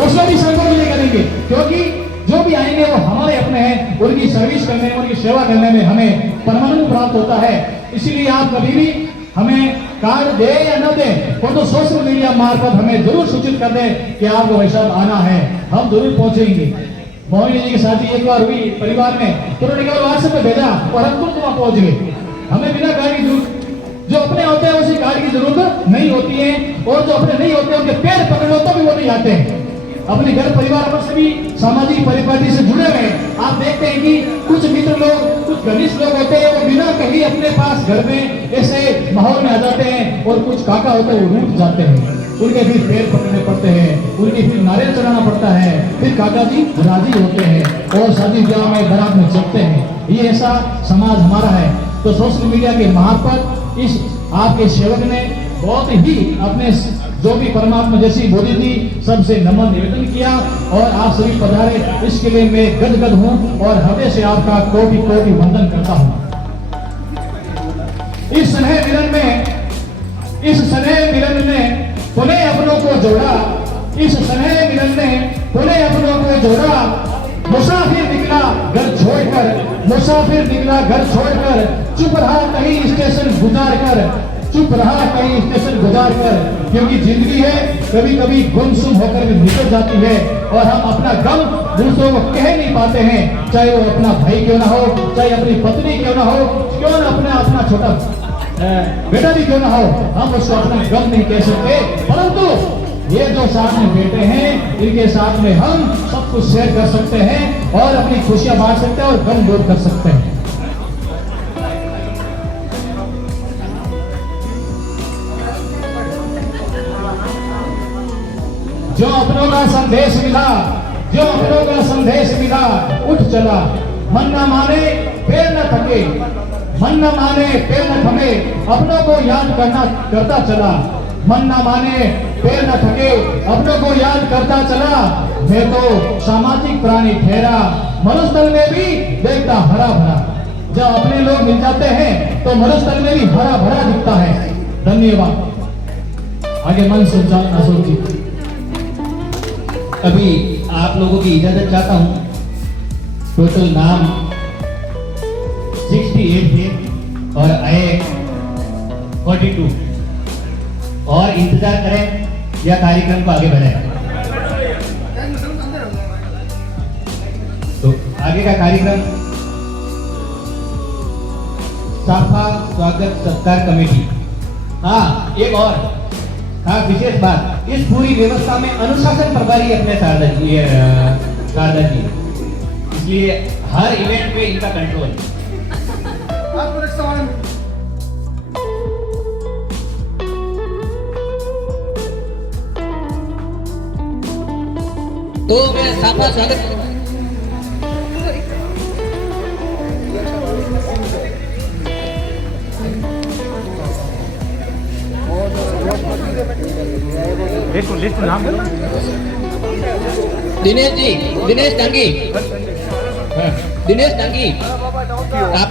उसमें भी संकोच नहीं करेंगे, क्योंकि जो भी आएंगे वो हमारे अपने हैं, उनकी सर्विस करने में, उनकी सेवा करने में हमें परमानंद प्राप्त होता है। इसलिए आप कभी भी हमें कार्ड दे या न दे, तो सोशल मीडिया मार्फत हमें जरूर सूचित कर दें कि आपको वैसा आना है, हम जरूर पहुंचेंगे। मोहिनी जी की शादी एक बार हुई परिवार में, तो उन्होंने केवल व्हाट्सएप पे भेजा और हम तुरंत वहां पहुंच गए। हमें बिना कार्ड की जरूरत, जो अपने होते हैं उसी कार्ड की जरूरत नहीं होती है, और जो अपने नहीं होते उनके पैर पकड़ो तो भी वो नहीं आते हैं। अपने घर परिवार से भी सामाजिक परिपाटी से जुड़े हुए आप देखते हैं कि कुछ मित्र लोग, कुछ घनिष्ठ लोग होते हैं, वो बिना कहीं अपने पास घर में ऐसे माहौल में आ जाते हैं, और कुछ काका होते हैं वो रूठ जाते हैं, उनके फिर पैर पकड़ने पड़ते हैं, उनकी फिर नारियल चढ़ाना पड़ता है, फिर काका जी राजी होते हैं और शादी ब्याह में बारात में चलते हैं। ये ऐसा समाज हमारा है। तो सोशल मीडिया के महापद इस आपके सेवक ने बहुत ही अपने जो भी परमात्मा जैसी बोली थी सबसे नमन निवेदन किया, और आप सभी पधारे, इसके लिए मैं गदगद हूं और हृदय से आपका कोटि कोटि वंदन करता हूं। इस स्नेह मिलन ने पुनः अपनों को जोड़ा, इस स्नेह मिलन ने पुनः अपनों को जोड़ा। मुसाफिर निकला घर छोड़कर, मुसाफिर निकला घर छोड़कर, चुप रहा कहीं स्टेशन गुजार कर, चुप रहा कहीं स्टेशन गुजार कर, क्योंकि जिंदगी है कभी कभी गुमसुम होकर भी निकल जाती है, और हम अपना गम दूसरों को कह नहीं पाते हैं, चाहे वो अपना भाई क्यों ना हो, चाहे अपनी पत्नी क्यों ना हो, क्यों ना अपना छोटा बेटा भी क्यों ना हो, हम उसको अपना गम नहीं कह सकते। परंतु ये जो साथ में बेटे हैं, इनके साथ में हम सब कुछ शेयर कर सकते हैं और अपनी खुशियां बांट सकते हैं और गम दूर कर सकते हैं। जो अपनों का संदेश मिला, जो अपनों का संदेश मिला, उठ चला, मन न माने पैर न थके, मन न माने पैर न थमे, अपनों को याद करता चला, मन न माने पैर न थके, अपनों को याद करता चला। मैं तो सामाजिक प्राणी ठहरा, मरुस्थल में भी देखता हरा भरा। जब अपने लोग मिल जाते हैं तो मरुस्थल में भी हरा भरा दिखता है। धन्यवाद। आगे मन सोचा ना सोची। अभी आप लोगों की इजाजत चाहता हूं। टोटल नाम 68 थे और आए 42, और इंतजार करें या कार्यक्रम को आगे बढ़ाएं। तो आगे का कार्यक्रम साफा स्वागत सत्कार कमेटी। हाँ, एक और विशेष बात, इस पूरी व्यवस्था में अनुशासन प्रभारी अपने शारदा जी, इसलिए हर इवेंट पे इनका कंट्रोल। तो मैं साफा स्वागत लिस्ट नाम दिनेश जी, दिनेश डांगी, दिनेश डांगी, आप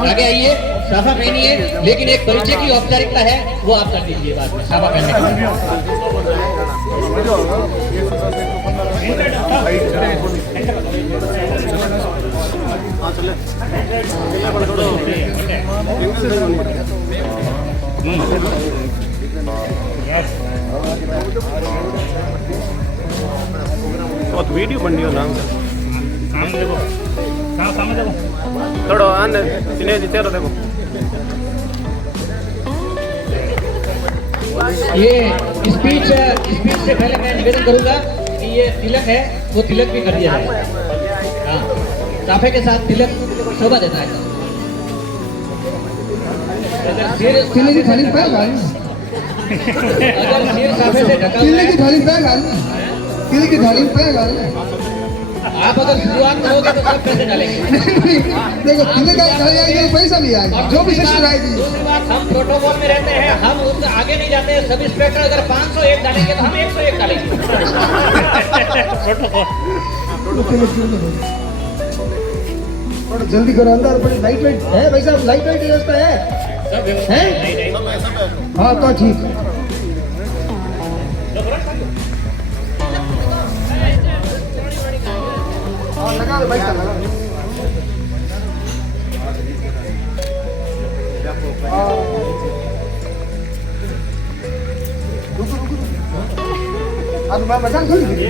आगे आइए, साफा पहनिए, लेकिन एक परिचय की औपचारिकता है वो आप कर दीजिए बाद में साफा पहनने के बहुत वीडियो बन रही हो नाम से सामने देखो थोड़ा आने दिनेश जी चलो देखो ये स्पीच से पहले मैं निवेदन करूंगा कि ये तिलक है वो तिलक भी कर दिया जाए। हाँ, साफे के साथ तिलक शोभा देता है। खाली अगर सिर साफे से ढका हुआ किले की है, थाली पे डाल, किले की थाली पे डाल। आप अगर शुरुआत करोगे तो सब पैसे डालेंगे। देखो किले का थाली आएगी तो पैसा भी आएगा, जो भी सिस्टर आएगी। दूसरी बात, हम प्रोटोकॉल में रहते हैं, हम उससे आगे नहीं जाते हैं। सब इंस्पेक्टर अगर 501 डालेंगे तो हम 101 डालेंगे। थोड़ा जल्दी करो, अंदर बड़ी लाइट वाइट है भाई साहब, लाइट वाइट व्यवस्था है सब व्यवस्था हैं? है, नहीं। हाँ तो ठीक। हाँ लगा दो भाई साहब, लगा दो। हाँ। रुको रुको रुको। अब मैं मजाक थोड़ी की।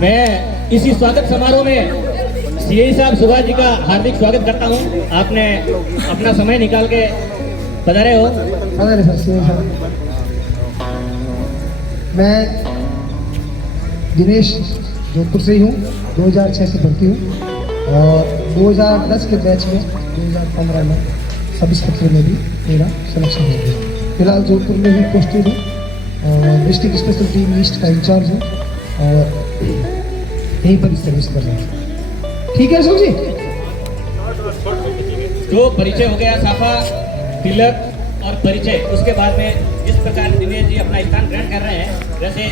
मैं इसी स्वागत समारोह में सीआई साहब सुभाष जी का हार्दिक स्वागत करता हूं। आपने अपना समय निकाल के पधारे हो। अरे सर सर मैं दिनेश जोधपुर से ही हूँ, 2006 से भर्ती हूँ और 2010 के बैच में 2015 में सब इंस्पेक्टर में भी मेरा सिलेक्शन हो गया। फिलहाल जोधपुर में ही पोस्टेड हूँ और डिस्ट्रिक्ट स्पेशल टीम ईस्ट का इंचार्ज हूँ और यहीं पर सर्विस कर रहा हूँ। ठीक है अशोक जी। जो परिचय हो गया साफा, तिलक और परिचय, उसके बाद में जिस प्रकार दिनेश जी अपना स्थान ग्रहण कर रहे हैं, वैसे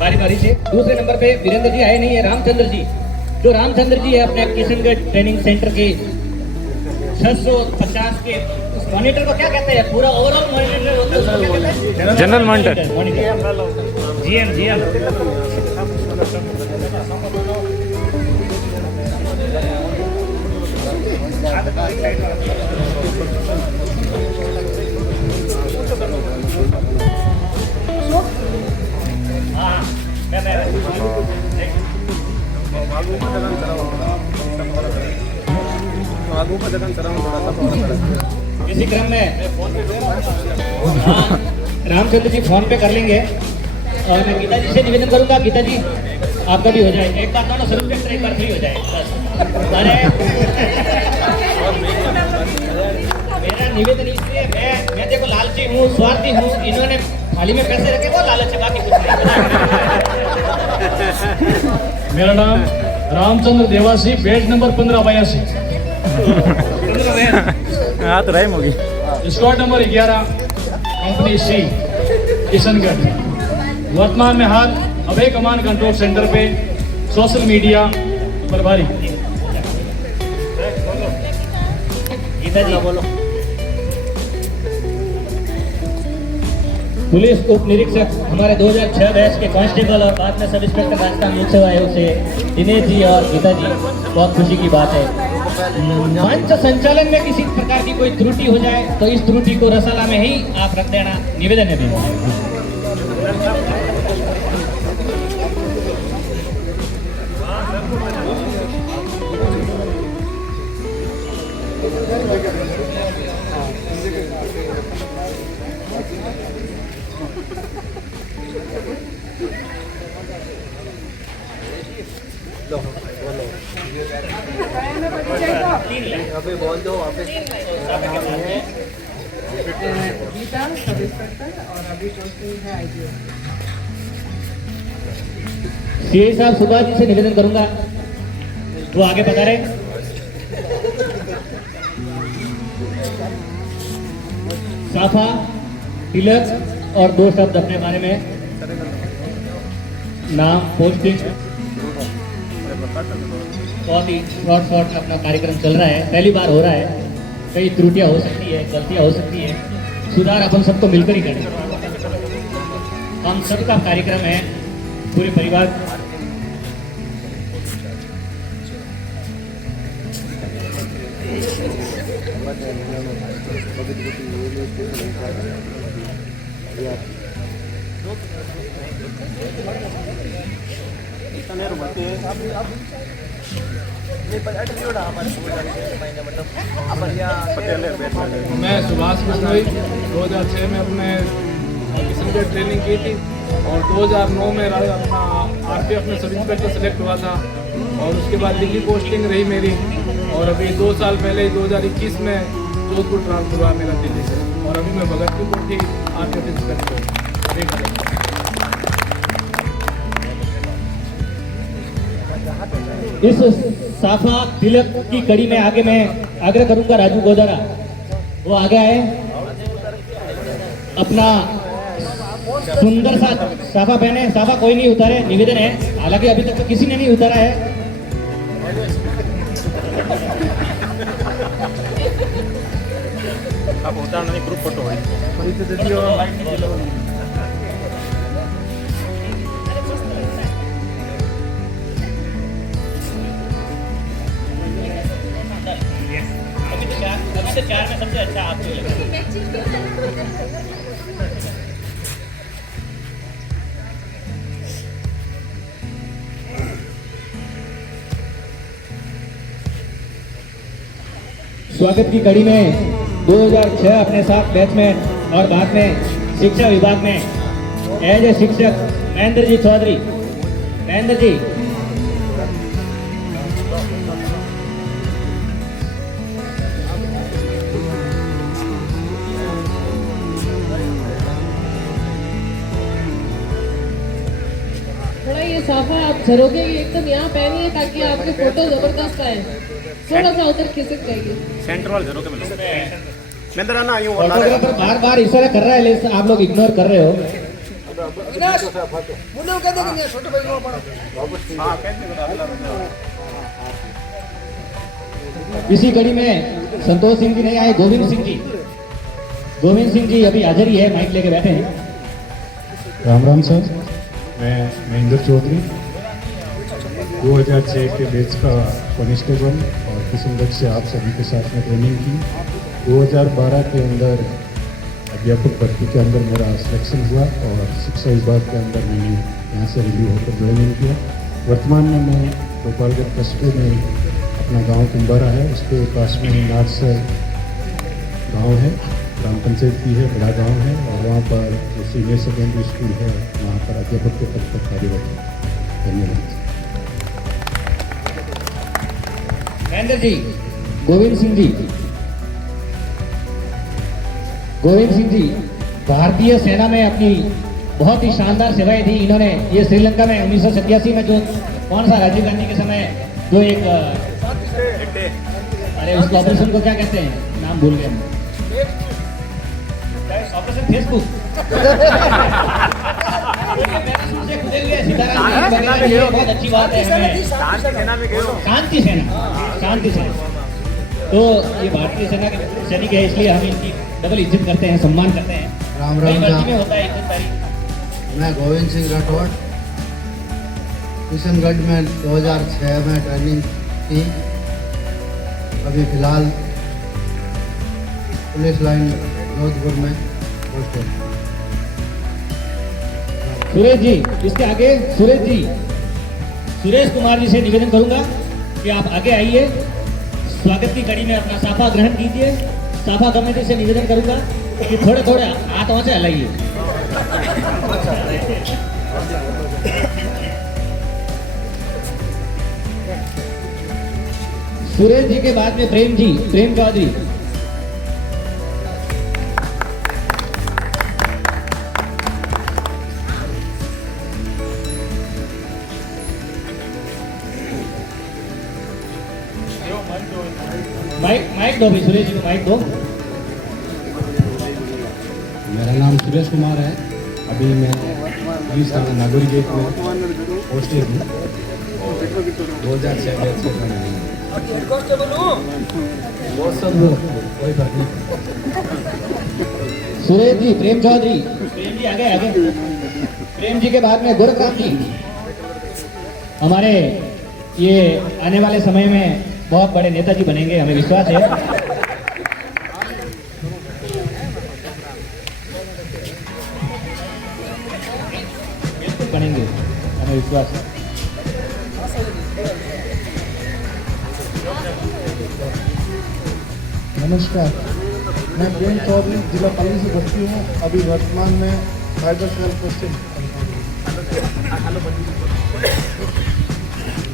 बारी बारी से दूसरे नंबर पे वीरेंद्र जी आए नहीं है, रामचंद्र जी। जो रामचंद्र जी है अपने किशनगढ़ ट्रेनिंग सेंटर के 650 के उस मॉनिटर को क्या कहते हैं, पूरा ओवरऑल मॉनिटर होता है, उसको क्या कहते हैं? General monitor. जीएम। इसी क्रम में हाँ, रामचंद्र जी फोन पे कर लेंगे और मैं गीता जी से निवेदन करूंगा, गीता जी आपका भी हो जाए एक बार, दोनों सब इंस्पेक्टर एक बार फ्री हो जाए बस। अरे मेरा निवेदन इसलिए, मैं देखो लालची हूँ, स्वार्थी हूँ, इन्होंने थाली में पैसे रखे वो लालच है, बाकी कुछ नहीं। मेरा नाम रामचंद्र देवासी, बैच नंबर 1582, हाँ तो रही होगी। स्क्वाड नंबर 11, कंपनी सी, किशनगढ़। वर्तमान में हाल अभय कमांड कंट्रोल सेंटर पे सोशल मीडिया प्रभारी। गीता जी बोलो। पुलिस उप निरीक्षक हमारे 2006 बैच के कांस्टेबल और बाद में सब इंस्पेक्टर राजस्थान मुख्य सेवा आयोग से दिनेश जी और गीता जी, बहुत खुशी की बात है। मंच संचालन में किसी प्रकार की कोई त्रुटि हो जाए तो इस त्रुटि को रसाला में ही आप रख देना, निवेदन है मेरा। अभी बोल दो वापस। गीता सब इंस्पेक्टर और अभी पोस्टिंग है आईजीओ। सीआई साहब सुभाष जी से निवेदन करूंगा, वो आगे बता रहे। साफा, तिलक और 2 शब्द अपने बारे में, नाम, पोस्टिंग। बहुत ही शॉर्ट अपना कार्यक्रम चल रहा है, पहली बार हो रहा है, कई त्रुटियां हो सकती है, गलतियां हो सकती है, सुधार अपन सबको मिलकर ही करें। हम सबका कार्यक्रम है, पूरे परिवार। मैं सुभाष बिश्नोई 2006 में अपने किशनगढ़ ट्रेनिंग की थी और 2009 में अपना आरपीएफ में सब इंस्पेक्टर सेलेक्ट हुआ था। और उसके बाद दिल्ली पोस्टिंग रही मेरी, और अभी 2 साल पहले 2021 में जोधपुर ट्रांसफर हुआ मेरा दिल्ली से, और अभी मैं भगत की कोठी आर्किटेक्ट इस साफा तिलक की कड़ी में आगे मैं आग्रह करूंगा राजू गोदारा वो आगे आए, अपना सुंदर सा साफा पहने। साफा कोई नहीं उतारे, निवेदन है, हालांकि अभी तक तो किसी ने नहीं उतारा है। अब उतारना नहीं, ग्रुप फोटो है। अभी तो चार में सबसे अच्छा आपको लगा। स्वागत की कड़ी में 2006 अपने साथ बैचमेट और बाद में शिक्षा विभाग में एज ए शिक्षक महेंद्र जी चौधरी। महेंद्र जी थोड़ा ये साफा आप झरोके एकदम यहाँ पहनिए ताकि आपके फोटो जबरदस्त आए। थोड़ा सा उधर खिसक जाइए। सेंटर वाले जरूर के मिलो। मैं अंदर आना आयु फोटोग्राफर बार बार इशारा कर रहा है, लेकिन आप लोग इग्नोर कर रहे हो। विनाश मुन्ने को कह दे कि छोटे भाई को पड़ा। हां कैसे इसी कड़ी में संतोष सिंह जी नहीं आए, गोविंद सिंह जी। गोविंद सिंह जी अभी हाजिर ही है, माइक लेके बैठे हैं। राम राम सर, मैं महेंद्र चौधरी 2006 के बैच का कॉन्स्टेबल और किशनगढ़ से आप सभी के साथ में ट्रेनिंग की। 2012 के अंदर अध्यापक भर्ती के अंदर मेरा सिलेक्शन हुआ और शिक्षा विभाग के अंदर मैंने यहाँ से रिलीव होकर ज्वाइनिंग किया। वर्तमान में मैं गोपालगढ़ कस्बे में अपना गांव कुंबारा है, उसके पास में नारसर गांव है, ग्राम पंचायत की है, बड़ा गांव है, और वहाँ पर जो सीनियर सेकेंडरी स्कूल है वहाँ पर अध्यापक के पद पर कार्यरत है। धन्यवाद। महेंद्र जी, गोविंद सिंह जी। गोविंद सिंह जी भारतीय सेना में अपनी बहुत ही शानदार सेवाएं दी इन्होंने। ये श्रीलंका में 1987 में जो कौन सा राजीव गांधी के समय जो एक अरे उस ऑपरेशन को क्या कहते हैं, नाम भूल गए, ऑपरेशन फेसबुक। बहुत अच्छी बात है, शांति सेना। तो ये भारतीय सेना के सैनिक है, इसलिए हम इनकी डबल इज्जत करते हैं, सम्मान करते हैं। राम कई राम भर्ती राम। में होता है इज्जत तारीफ। मैं गोविंद सिंह राठौड़ किशनगढ़ में 2006 में ट्रेनिंग की। अभी फिलहाल पुलिस लाइन जोधपुर में पोस्ट है। सुरेश जी, इसके आगे सुरेश जी, सुरेश कुमार जी से निवेदन करूंगा कि आप आगे आइए, स्वागत की कड़ी में अपना साफा ग्रहण कीजिए। साफा कमेटी से निवेदन करूंगा कि थोड़े थोड़े हाथ वहां से हलाइए। सुरेश जी के बाद में प्रेम जी, प्रेम चौधरी। माइक दो भी, सुरेश जी को माइक दो। मेरा नाम सुरेश कुमार है। अभी मैं पुलिस थाना नागौरी गेट में पोस्टेड हूँ। 2006 बैच से ट्रेनिंग है। वो सब कोई बात नहीं। सुरेश जी, प्रेम चौधरी। प्रेम जी आगे आगे। प्रेम जी के बाद में गोरखराम जी। हमारे ये आने वाले समय में बहुत बड़े नेताजी बनेंगे, हमें विश्वास है। बिल्कुल बनेंगे, हमें विश्वास है। नमस्कार, मैं प्रेम चौधरी जिला पाली से भर्ती हूँ। अभी वर्तमान में साइबर सेल पोस्टिंग।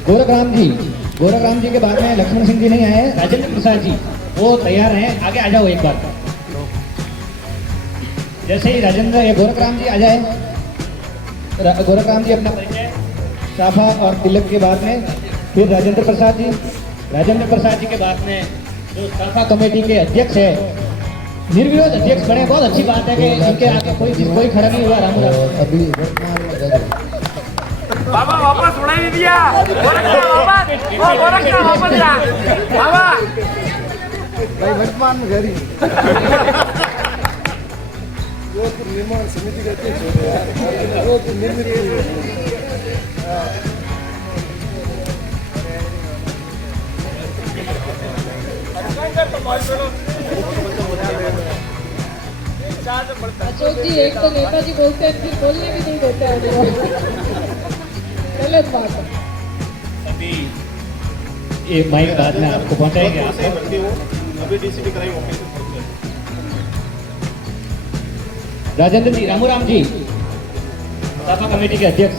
गोरखराम जी के बाद में लक्ष्मण सिंह जी नहीं आए, राजेंद्र प्रसाद जी वो तैयार हैं, आगे आ जाओ एक बार। जैसे ही गोरखराम जी आ जाए, गोरखराम जी अपना परिचय साफा और तिलक के बाद में, फिर राजेंद्र प्रसाद जी के बाद में जो साफा कमेटी के अध्यक्ष है, निर्विरोध अध्यक्ष बने। बहुत अच्छी बात है कि इनके आगे कोई खड़ा नहीं हुआ। राम अभी वर्तमान में गए बाबा वापस उड़ा ही दिया। वापस जा बाबा। भाई वर्तमान में घर ही जोधपुर निर्माण समिति के अध्यक्ष हो गए यार, जोधपुर निर्मित अशोक जी, एक तो नेताजी बोलते हैं, फिर बोलने भी नहीं देते हैं। गलत बात है। अभी ये माइक बाद में आपको पहुंचाएंगे। अभी डीसीपी कराई ऑफिस से राजेंद्र जी, रामूराम जी, साफा कमेटी के अध्यक्ष।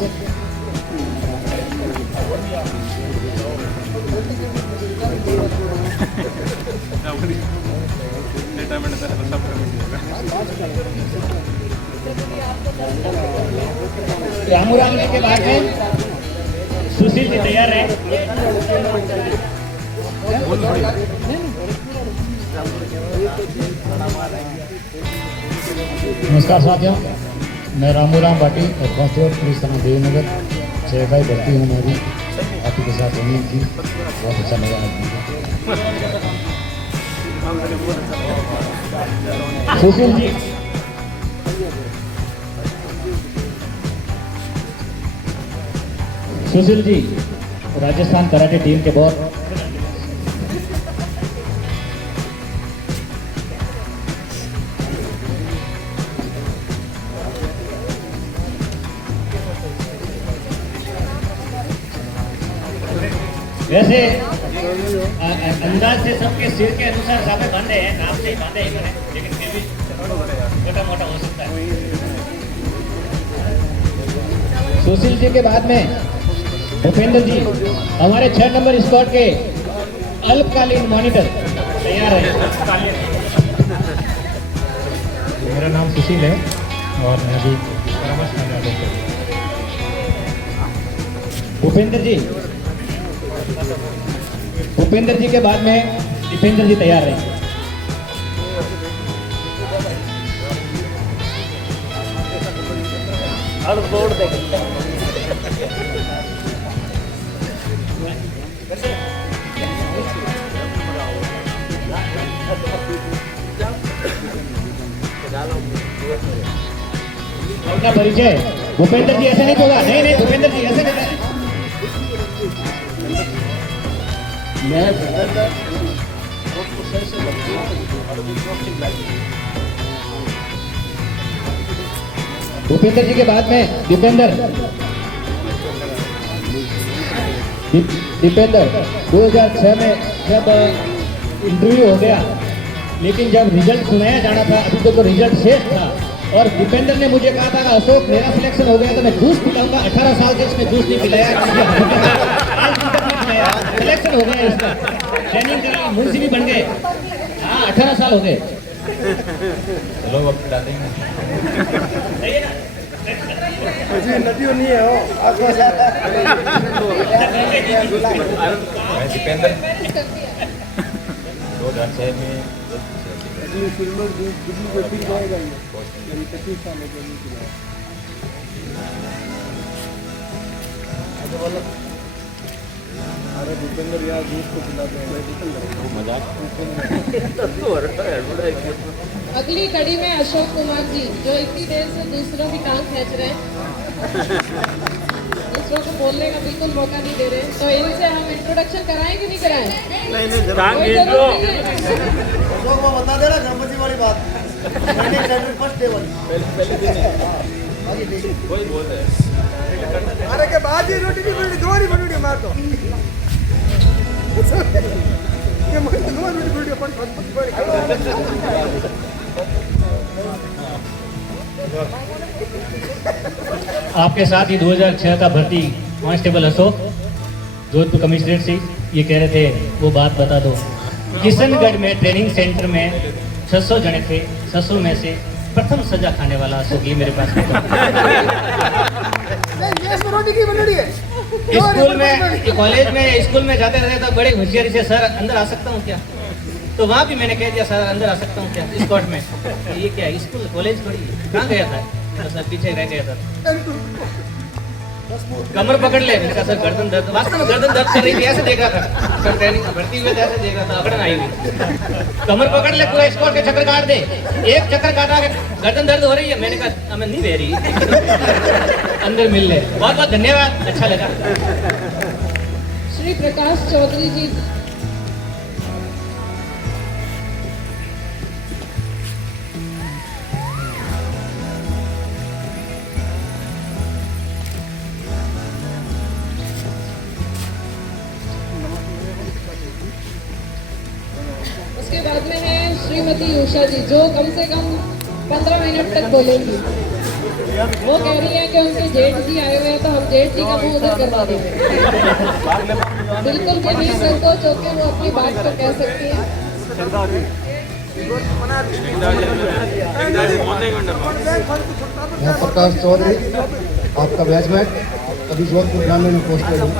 रामूराम जी के बाद में सुशील जी तैयार है। नमस्कार साथियों, मैं रामूराम भाटी और कांस्टेबल पुलिस थाना देवनगर से भर्ती हूँ। मैं भी आप के साथ रनिंग की, बहुत अच्छा लगा मुझे। सुशील जी, राजस्थान कराटे टीम के बहुत वैसे अंदाज से सबके सिर के अनुसार साफे बांधे हैं, नाम से ही बांधे हैं मैंने, लेकिन फिर भी छोटा मोटा हो सकता है। सुशील जी के बाद में भूपेंद्र जी, हमारे 6 नंबर स्क्वाड के अल्पकालीन मॉनिटर तैयार है। मेरा नाम सुशील है और मैं भी परामर्श करना चाहता हूँ। भूपेंद्र जी के बाद में दीपेंद्र जी तैयार है। अपना परिचय भूपेंद्र जी ऐसे नहीं होगा। नहीं भूपेंद्र जी ऐसे नहीं। भूपेंद्र जी के बाद में दीपेंद्र 2006 में जब इंटरव्यू हो गया, लेकिन जब रिजल्ट सुनाया जाना था, अभी तो रिजल्ट शेष था, और दीपेंद्र ने मुझे कहा था अशोक मेरा सिलेक्शन हो गया तो मैं जूस पिलाऊंगा। 18 साल से इसमें जूस नहीं पिलाया, सिलेक्शन हो गया इसका, ट्रेनिंग करा, मुंशी भी बन गए। हाँ 18 साल हो गए। चलो अब पिला देंगे। नदियों नहीं है वो आसपास दीपेंद्र 2006 में सिल्वर दिल्ली को फिर जाएगा ये 25 साल हो गए। अरे दीपेंद्र यार दूध को पिलाते हैं मजाक। अगली कड़ी में अशोक कुमार जी, जो इतनी देर से दूसरों की टांग खींच रहे हैं, दूसरों को बोलने का बिल्कुल मौका नहीं दे रहे, तो इनसे हम इंट्रोडक्शन कराएं कि नहीं कराएं? नहीं बता देना गणपति वाली बात। फर्स्ट डे वाली अरे के बाद ही रोटी नहीं बनी, 2 ही बनी मार दो। ये मैं 2 रोटी बनी अपन बड़ी। आपके साथ ही 2006 का भर्ती कांस्टेबल अशोक, जोधपुर कमिश्नरेट से ये कह रहे थे वो बात बता दो। किशनगढ़ में ट्रेनिंग सेंटर में 600 जने थे, 600 में से प्रथम सजा खाने वाला अशोक ये मेरे पास स्कूल में, कॉलेज में, स्कूल में जाते रहते तो बड़े होशियारी से सर अंदर आ सकता हूँ क्या, तो वहाँ भी मैंने कह दिया सर अंदर आ सकता हूँ क्या इस कोर्ट में। तो ये क्या स्कूल कॉलेज थोड़ी है, कहाँ गया था, तो सर पीछे रह गया था। कमर पकड़ ले, मैंने कहा सर गर्दन दर्द, वास्तव में गर्दन दर्द कर रही थी, ऐसे देख रहा था सर, ट्रेनिंग भर्ती हुए थे ऐसे देख रहा था, अकड़न आई हुई। कमर पकड़ ले, पूरा स्क्वाड के चक्कर काट दे, एक चक्कर काटा के गर्दन दर्द हो रही है, मैंने कहा हमें नहीं दे रही अंदर मिल ले। बहुत बहुत धन्यवाद, अच्छा लगा। श्री प्रकाश चौधरी जी। उसके बाद में है श्रीमती उषा जी, जो कम से कम 15 मिनट तक बोलेंगी। वो कह रही है कि उनके जेठ जी आए हुए हैं तो हम जेठ जी का मुंह उधर करवा देंगे। बिल्कुल भी नहीं संकोच होकर वो अपनी बात को कह सकती है। मैं प्रकाश चौधरी, आपका बैचमेट, अभी जोधपुर ग्रामीण में पोस्टेड हूँ।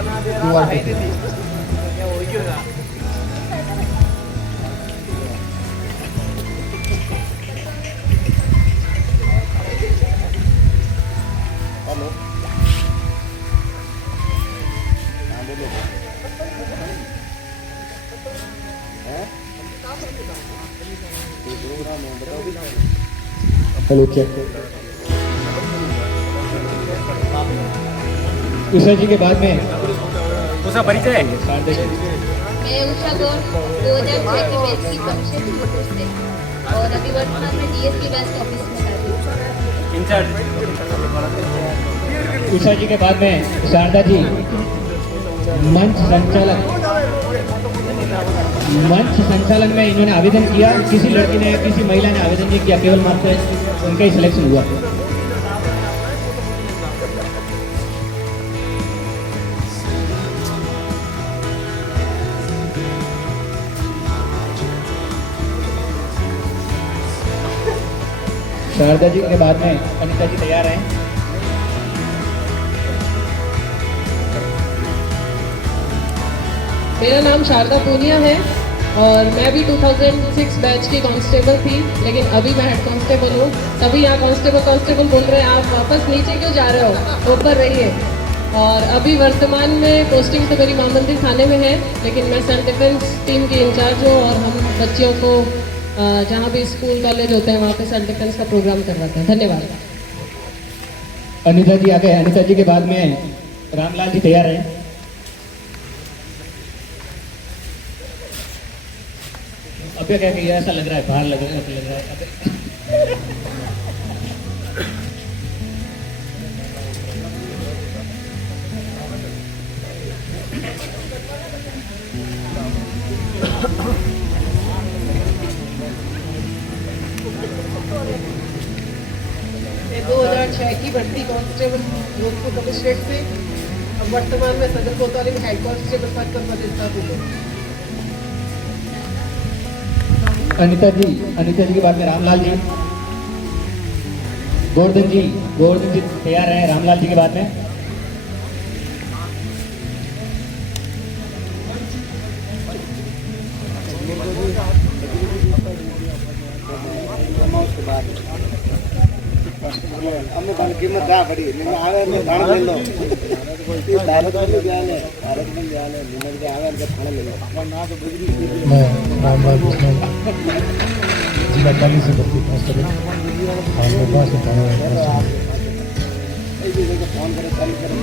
हेलो क्या उषा जी के बाद में उषा परिचय है मैं उषा गौर 2006 के बैच की कमिश्नर जोधपुर से, और अभी वर्तमान में डीएस की बैच ऑफिस में रहती हूँ। इंचार्ज। उषा जी के बाद में शारदा जी, मंच संचालन में इन्होंने आवेदन किया, किसी लड़की ने, किसी महिला ने आवेदन नहीं किया, केवल मात्र उनका ही सिलेक्शन हुआ। शारदा जी के बाद में अनिता जी तैयार हैं। मेरा नाम शारदा पूनिया है और मैं भी 2006 बैच की कांस्टेबल थी, लेकिन अभी मैं हेड कांस्टेबल हूँ। सभी यहाँ कांस्टेबल बोल रहे हैं आप वापस नीचे क्यों जा रहे हो, ऊपर रहिए। और अभी वर्तमान में पोस्टिंग तो मेरी मां मंदिर थाने में है, लेकिन मैं सेल्फ डिफेंस टीम की इंचार्ज हूँ और हम बच्चियों को जहाँ भी स्कूल कॉलेज होते हैं वहाँ पे सेल्फ डिफेंस का प्रोग्राम करवाते हैं। धन्यवाद। अनिता जी आ गए। अनिता जी के बाद में रामलाल जी तैयार हैं। अभी क्या ये ऐसा लग रहा है, बाहर लग रहा है, अबे मैं 2006 की भर्ती कांस्टेबल जोधपुर कमिश्नरेट से, अब वर्तमान में सदर कोतवाली में हेड कांस्टेबल पद पर पदस्थापित हूँ। अनिता जी के बाद में रामलाल जी, गोवर्धन जी तैयार हैं। रामलाल जी के बाद में कीमत दा पड़ी आवे ले लो भारत में जाने निमर के आवे थाने ले लो। मैं रामलाल कृष्ण, जिला काली से भर्ती कांस्टेबल और मोबाइल से थाना फोन करे चालू करे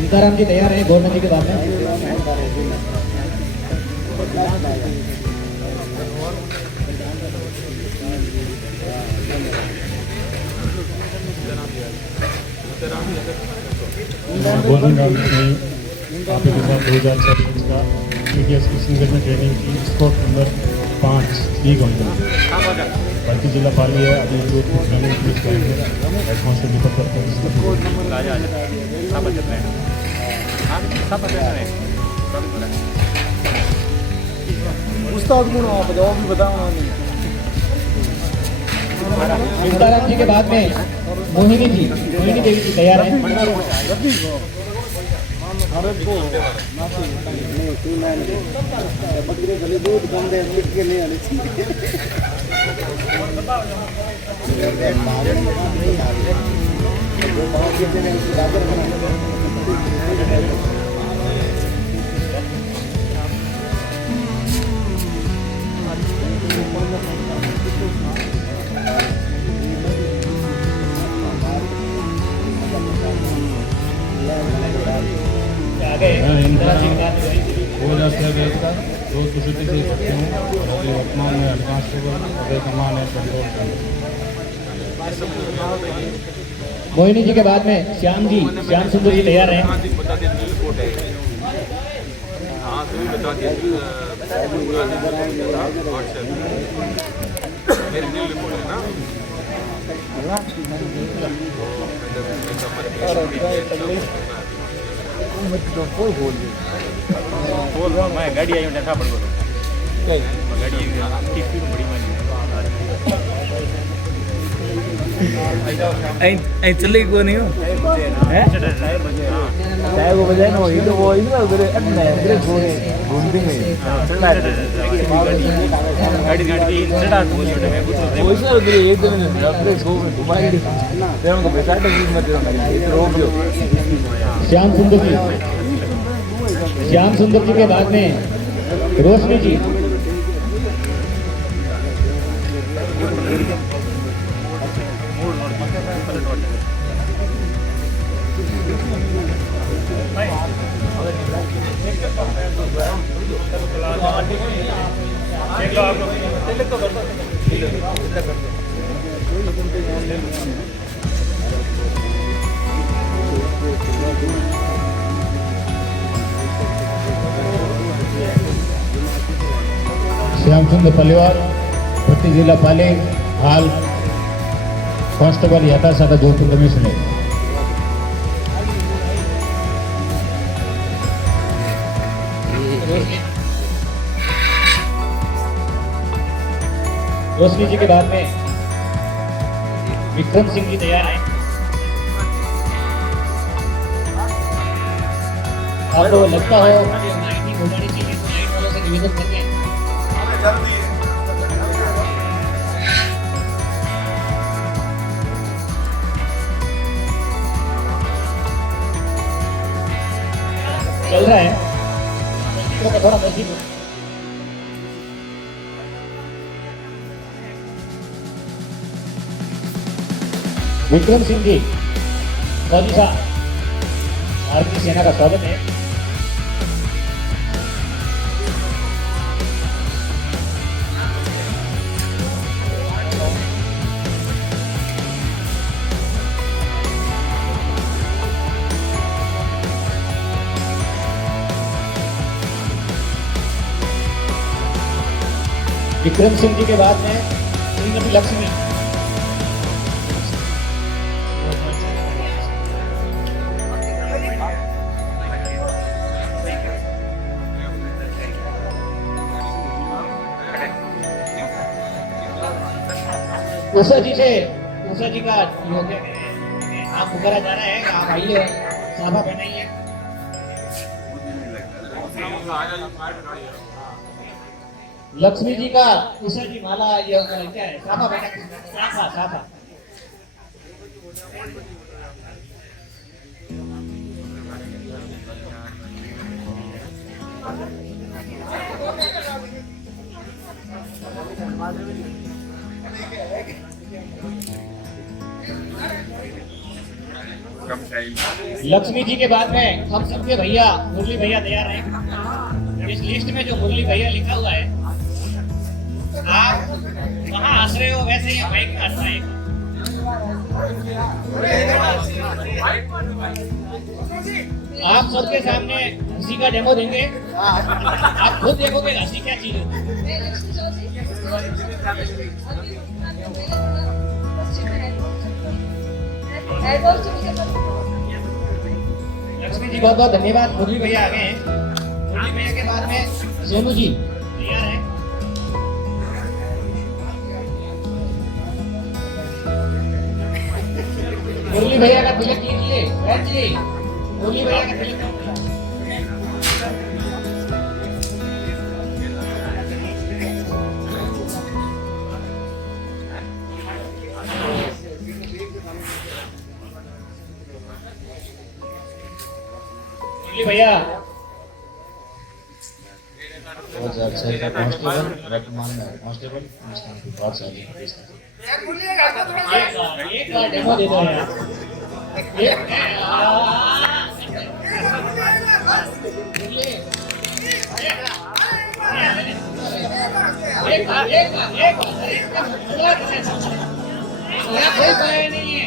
इंकाराम जी तैयार हैं। गोवर्धन जी के बाद में गोल्डन राम ने आपके साथ 2024 का PTS किशनगढ़ में ट्रेनिंग की, स्कोर नंबर 5 लीग होंगे। भर्ती जिला पाली है, अभी जोधपुर ग्रामीण पुलिस करेंगे, हेड कांस्टेबल पद करते उस्ताद गुण आप बताओ, भी बताओ नहीं। सीताराम जी के बाद में मोहिनी देवी जी तैयार है। बकरे भले दूध कम दे, मिट के नहीं आने चाहिए। रोज कुशती से करती हूँ और अभी वर्तमान में हेड कांस्टेबल अभय कमान है कंट्रोल कर। मोहिनी जी के बाद में श्याम सुंदर जी तैयार हैं। बोल रहा हूँ मैं, गाड़ी आई उठा पड़ गया, गाड़ी की स्पीड बड़ी मानी ऐ चले को नहीं हो हैं टायर को बजाए ना, ये तो वो इधर उधर अंदर छोड़े घूमते में चला गाड़ी चढ़ा तो वो इधर उधर एक दिन में अपने सो में घुमाई दे उनको बैठा के मत रोक दो। श्याम सुंदर जी के बाद में रोशनी जी। श्याम सुंदर पलिवार, भर्ती जिला पाली, हाल कांस्टेबल यथाशाखा जोधपुर कमिश्नर। रोशनी जी के बाद में विक्रम सिंह जी तैयार हैं। आपको लगता हो लाइटिंग हो जानी चाहिए, तो लाइट वालों से निवेदन करते हैं। चल रहा है तो थोड़ा नजदीक। विक्रम सिंह जी, फौजी साहब, भारतीय सेना का स्वागत है। विक्रम सिंह जी के बाद में श्रीमती लक्ष्मी। उषा जी का योग आप उगरा जा रहा है, आप आइए, साफा पहनाइए। लक्ष्मी जी का उषा जी माला, ये क्या है, साफा पहना, साफा। लक्ष्मी जी के बाद में हम सबके भैया मुरली भैया तैयार हैं। इस लिस्ट में जो मुरली भैया लिखा हुआ है, आप वहाँ हंस रहे हो वैसे ही बाइक में हंसना है। आप सबके सामने हंसी का डेमो देंगे, आप खुद देखोगे हंसी क्या चीज है। मैं लक्ष्मी चौधरी अभी लक्ष्मी जी बहुत बहुत धन्यवाद। मुरली भैया आ गए हैं। मुरली भैया के बाद में सोनू जी तैयार है। मुरली भैया का तिलक कीजिए, बैठिए। मुरली भैया का तिलक मुरली भैया बहुत अच्छा है कांस्टेबल वर्तमान में कांस्टेबल बहुत सारी एक बार डेमो दे दो यार। कोई पाया नहीं है।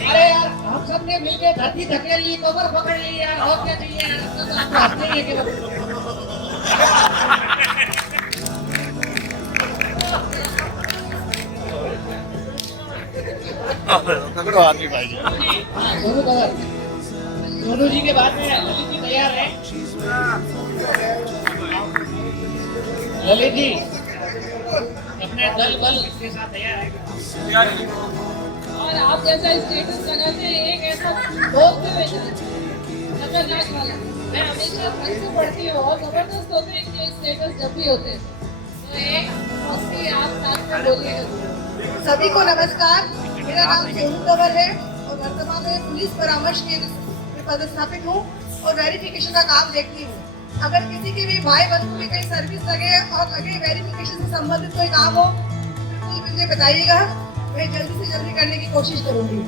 अरे यार हम सब ने मिलकर धरती धकेल ली, कमर पकड़ ली यार, और क्या चाहिए यार। आपको हंसते ही है केवल। पकड़ो आदमी भाई सोनू कवर, सोनू जी के बाद में ललित जी तैयार है। ललित जी अपने दल बल के साथ तैयार है। और आप जैसा स्टेटस लगाते हैं, एक ऐसा दोस्त है खतरनाक वाला। मैं हमेशा घर से पढ़ती हूँ और जबरदस्त होते हैं इनके स्टेटस जब भी होते हैं। तो एक मस्ती आप साथ में बोलिएगा। सभी को नमस्कार। मेरा नाम सोनू कंवर है और वर्तमान में पुलिस परामर्श केंद्र में पदस्थापित हूँ और वेरिफिकेशन का काम देखती हूँ। अगर किसी के भी भाई बंधु की कहीं सर्विस लगे और लगे वेरिफिकेशन से संबंधित कोई काम हो, बिल्कुल मुझे बताइएगा। मैं जल्दी से जल्दी करने की कोशिश करूँगी।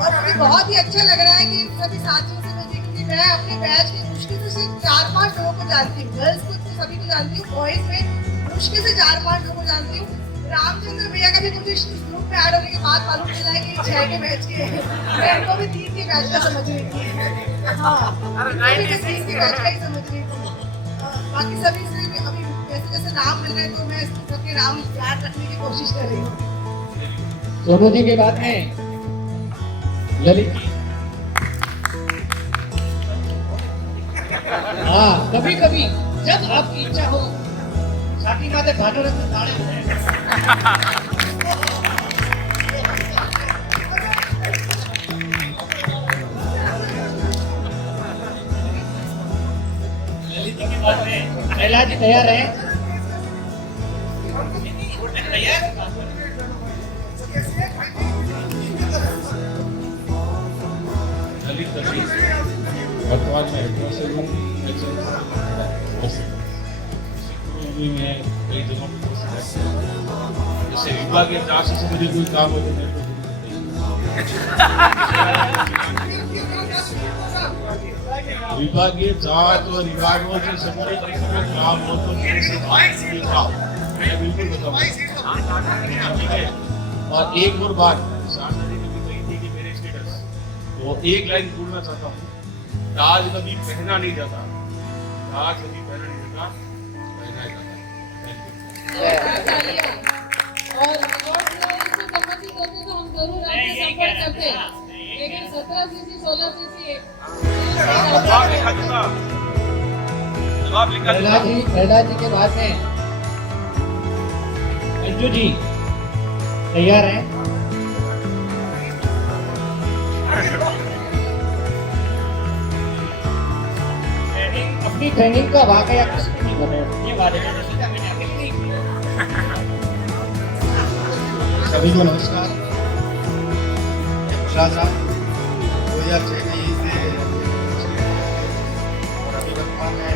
और मुझे बहुत ही अच्छा लग रहा है कि सभी साथियों से मिलती, क्योंकि मैं अपने बैच की मुश्किल से सिर्फ 4-5 लोगों को जानती हूँ। गर्ल्स को तो सभी को जानती हूँ, बॉयज में मुश्किल से 4-5 लोगों को जानती हूँ। रामचंद्र भैया का भी मुझे ग्रुप में ऐड होने के बाद मालूम चला है कि 6 के बैच के हैं। मैं इनको भी 3 के बैच का समझ रही थी। हाँ, इनको भी मैं 3 के बैच का ही समझ रही थी। बाकी सभी से अभी जैसे जैसे नाम मिल रहे हैं तो मैं सबके नाम याद रखने की कोशिश कर रही हूँ। सोनू जी के बाद में ललित जी। हाँ, कभी कभी जब आपकी इच्छा हो साथी माते भाटो रंग ताड़े हो जाए। ललित जी के बाद में प्रहलाद जी तैयार है। तैयार वर्तमान में हेडमास्टर हूँ। मैं कई जगहों पर जैसे विभागीय जांच से मुझे कोई काम हो तो मेरे को विभागीय जांच और विभागों से संबंधित काम हो तो मेरे से मैं बिल्कुल बताऊंगा। ठीक है। और एक और बात साथ में कभी कही थी कि मेरे स्टेटस तो एक लाइन बोलना चाहता हूँ। ताज कभी पहना नहीं जाता, ताज कभी पहना नहीं जाता, पहना जाता। और रिकॉर्ड से संबंधित होते तो हम जरूर आपसे संपर्क करते हैं। लेकिन 17 सीसी 16 सीसी प्रहलाद जी के बाद में अंजू जी तैयार है। अपनी ट्रेनिंग का वाकया कुछ नहीं कर रहे, ये बात है। मैंने अकेले नहीं किया। सभी को नमस्कार। शाह साहब 2006 में ये से और अभी वर्तमान में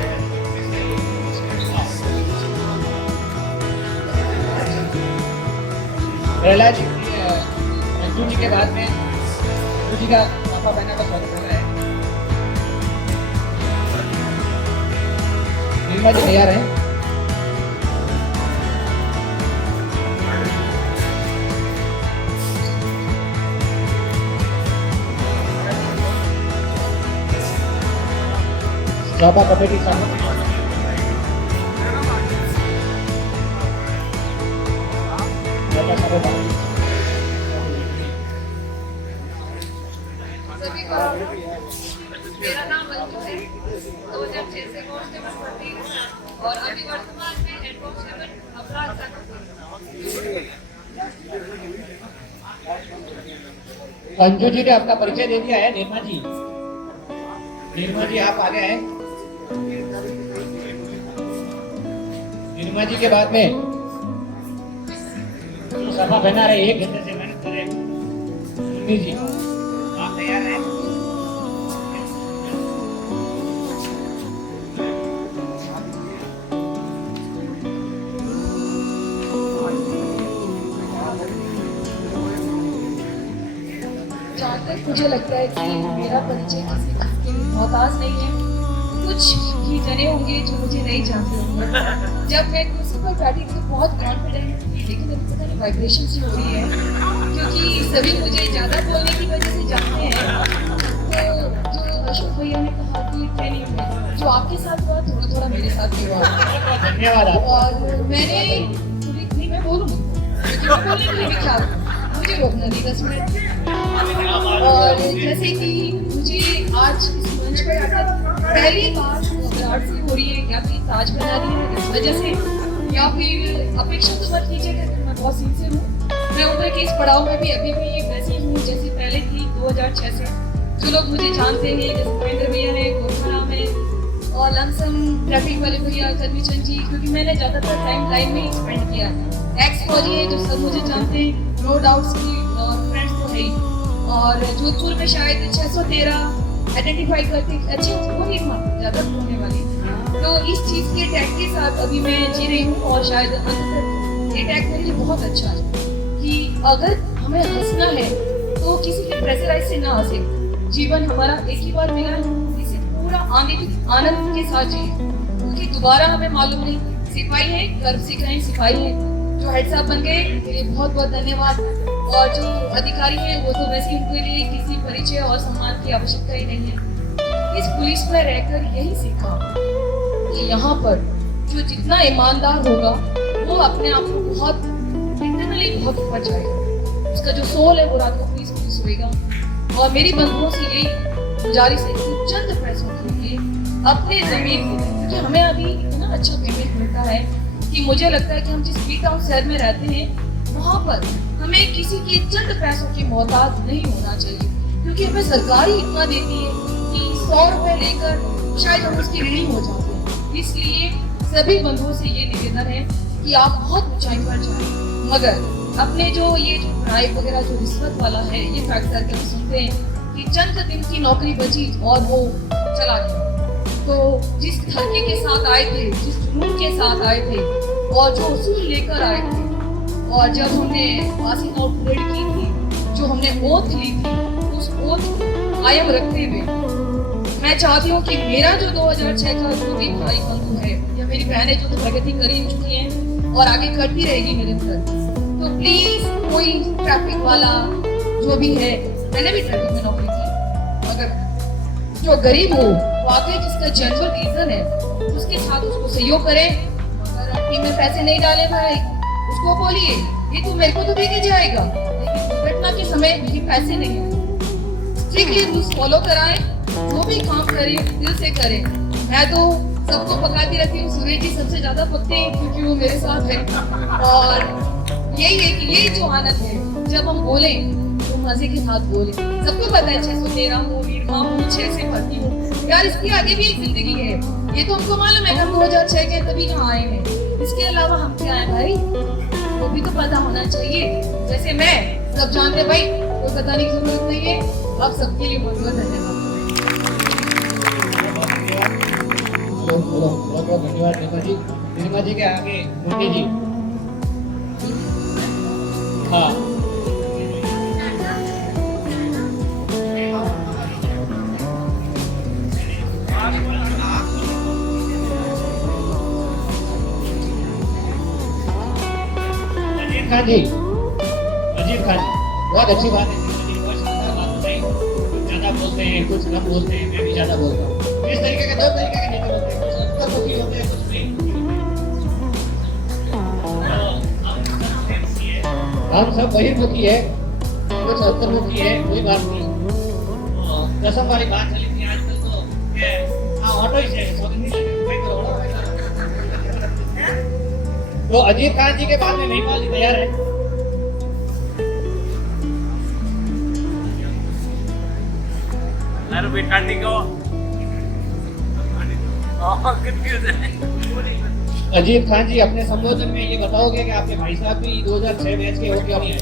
प्रहलाद जी अंजू जी के बाद में अंजू जी का पापा बहना का स्वागत हो रहा है। निर्मा जी तैयार है। सभा कमेटी साहब सभी को मेरा नाम मंजू है। 2006 से कांस्टेबल भर्ती हूँ और अभी वर्तमान में हेड कांस्टेबल अपराध अंजू जी ने अपना परिचय दे दिया है। निर्मा जी आप आगे आए। निर्मा जी के बाद में जो सभा बना रहे 1 घंटे से मेहनत कर रहे सुन्नी जी, आप तैयार हैं? जहाँ तक मुझे लगता है कि मेरा परिचय किसी चीज़ के लिए मोहताज नहीं है। कुछ ही जने होंगे जो मुझे नहीं जानते होंगे। जब मैं कुर्सी पर बैठी तो बहुत कॉन्फिडेंट थी, लेकिन अभी पता नहीं वाइब्रेशन सी हो रही है, क्योंकि सभी मुझे ज़्यादा बोलने की वजह से जानते हैं। तो जो अशोक भैया ने कहा कि ट्रेनिंग में जो आपके साथ हुआ थोड़ा थोड़ा मेरे साथ भी हुआ। धन्यवाद। और मैंने पूरी नहीं मैं बोलूँगी क्योंकि मैं बोलने के लिए भी क्या मुझे रोकना नहीं 10 मिनट। और जैसे कि मुझे आज इस मंच पर आकर पहली बार घबराहट सी हो रही है, या फिर ताज बना रही है इस वजह से, या फिर अपेक्षा तो मत कीजिएगा कि मैं बहुत सिंसियर हूँ। मैं उम्र के इस पड़ाव में भी अभी भी वैसी हूँ जैसे पहले थी 2006 से। जो लोग मुझे जानते हैं जैसे महेंद्र भैया है, गोरखाराम है और लमसम ट्रैफिक वाले भैया करमी चंद जी, क्योंकि मैंने ज़्यादातर टाइम लाइन में ही स्पेंड किया। एक्स फौजी है जो सब मुझे जानते हैं, नो डाउट्स की फ्रेंड्स तो है ही। और जोधपुर में शायद 613 आइडेंटिफाई करके अच्छी वो नहीं ज़्यादा होने वाली। तो इस चीज़ के टैग के साथ अभी मैं जी रही हूँ और शायद अंत तक ये टैग मेरे लिए बहुत अच्छा है कि अगर हमें हंसना है तो किसी के प्रेशराइज से ना हंसे। जीवन हमारा एक ही बार मिला है, इसे पूरा आनंद के साथ जिए, क्योंकि दोबारा हमें मालूम नहीं। सिपाही है, गर्व से कहें सिपाही है। जो हेड साहब बन गए उनके लिए बहुत बहुत धन्यवाद। और जो अधिकारी हैं वो तो वैसे उनके लिए किसी परिचय और सम्मान की आवश्यकता ही नहीं है। इस पुलिस में रहकर यही सीखा कि यहाँ पर जो जितना ईमानदार होगा वो अपने आप को बहुत इंटरनली बहुत ऊपर जाएगा। उसका जो सोल है वो रात को पुलिस पुलिस होएगा। और मेरी बंधुओं से यही गुजारिश है कि चंद पैसों के लिए अपने जमीन को, क्योंकि हमें अभी इतना अच्छा पेमेंट मिलता है कि मुझे लगता है कि हम जिस बी टाउन शहर में रहते हैं वहाँ पर हमें किसी के चंद पैसों की मोहताज नहीं होना चाहिए, क्योंकि हमें सरकार ही इतना देती है कि 100 रुपए लेकर शायद हम उसकी ऋणी हो जाते हैं। इसलिए सभी बंधुओं से ये निवेदन है कि आप बहुत ऊंचाई पर जाएं, मगर अपने जो ये जो ब्राइब वगैरह जो रिश्वत वाला है ये फैक्टर करके सुनते हैं कि चंद दिन की नौकरी बची और वो चला गया। तो जिस धरने के साथ आए थे, जिस जुनून के साथ आए थे और जो उसूल लेकर आए थे, और जब हमने पासिंग आउट परेड की थी, जो हमने ओथ ली थी, उस ओथ कायम रखते हुए मैं चाहती हूँ कि मेरा जो 2006 का जो भी भाई बंधु है या मेरी बहनें जो तो प्रगति कर ही चुकी हैं और आगे करती रहेगी मेरे अंदर, तो प्लीज कोई ट्रैफिक वाला जो भी है, मैंने भी ट्रैफिक में नौकरी की, अगर जो गरीब हो वाकई जिसका जेन्युइन रीजन है उसके साथ उसको सहयोग करें। अगर टीम में पैसे नहीं डाले भाई उसको बोलिए ये तो मेरे को तो देके जाएगा, लेकिन दुर्घटना के समय ये पैसे नहीं है। स्ट्रिक्टली रूल्स फॉलो कराएं, जो भी काम करें दिल से करें। मैं तो सबको पकाती रहती हूँ, सूर्य जी सबसे ज्यादा पकते हैं क्योंकि वो मेरे साथ है। और यही है कि ये जो आनंद है जब हम बोले तो मजे के साथ बोले। सबको पता है 613 हूँ, वीरमा हूँ, 6 से भर्ती हूँ यार, इसके आगे भी एक जिंदगी है, ये तो हमको मालूम है। हम 2006 के तभी यहाँ आए हैं, इसके अलावा हम क्या है भाई वो भी तो पता होना चाहिए। जैसे मैं सब जानते भाई, कोई बताने की जरूरत नहीं है। आप सबके लिए बहुत बहुत धन्यवाद। बहुत बहुत धन्यवाद निर्मा जी। निर्मा जी के आगे मोदी जी। हाँ अजीत खान जी, अजीत खान जी, बहुत अच्छी बात है। बहुत शानदार बात बताई। कुछ ज्यादा बोलते हैं, कुछ कम बोलते हैं, मैं भी ज्यादा बोलता हूँ। इस तरीके के 2 तरीके के नेता होते हैं, कुछ अंतर्मुखी होते हैं, कुछ बहिर्मुखी होते हैं। हम सब बहिर्मुखी है, कुछ अंतर्मुखी है, कोई बात नहीं। कसम वाली बात चली थी आजकल तो ये ऑटो ही है, सौ दिन नहीं लगे, कोई करोड़ों पैसा। तो अजीत खान जी के बाद में महिपाल जी तैयार है। अजीत खान जी अपने संबोधन में ये बताओगे कि आपके भाई साहब भी 2006 मैच के हो क्यों नहीं आए?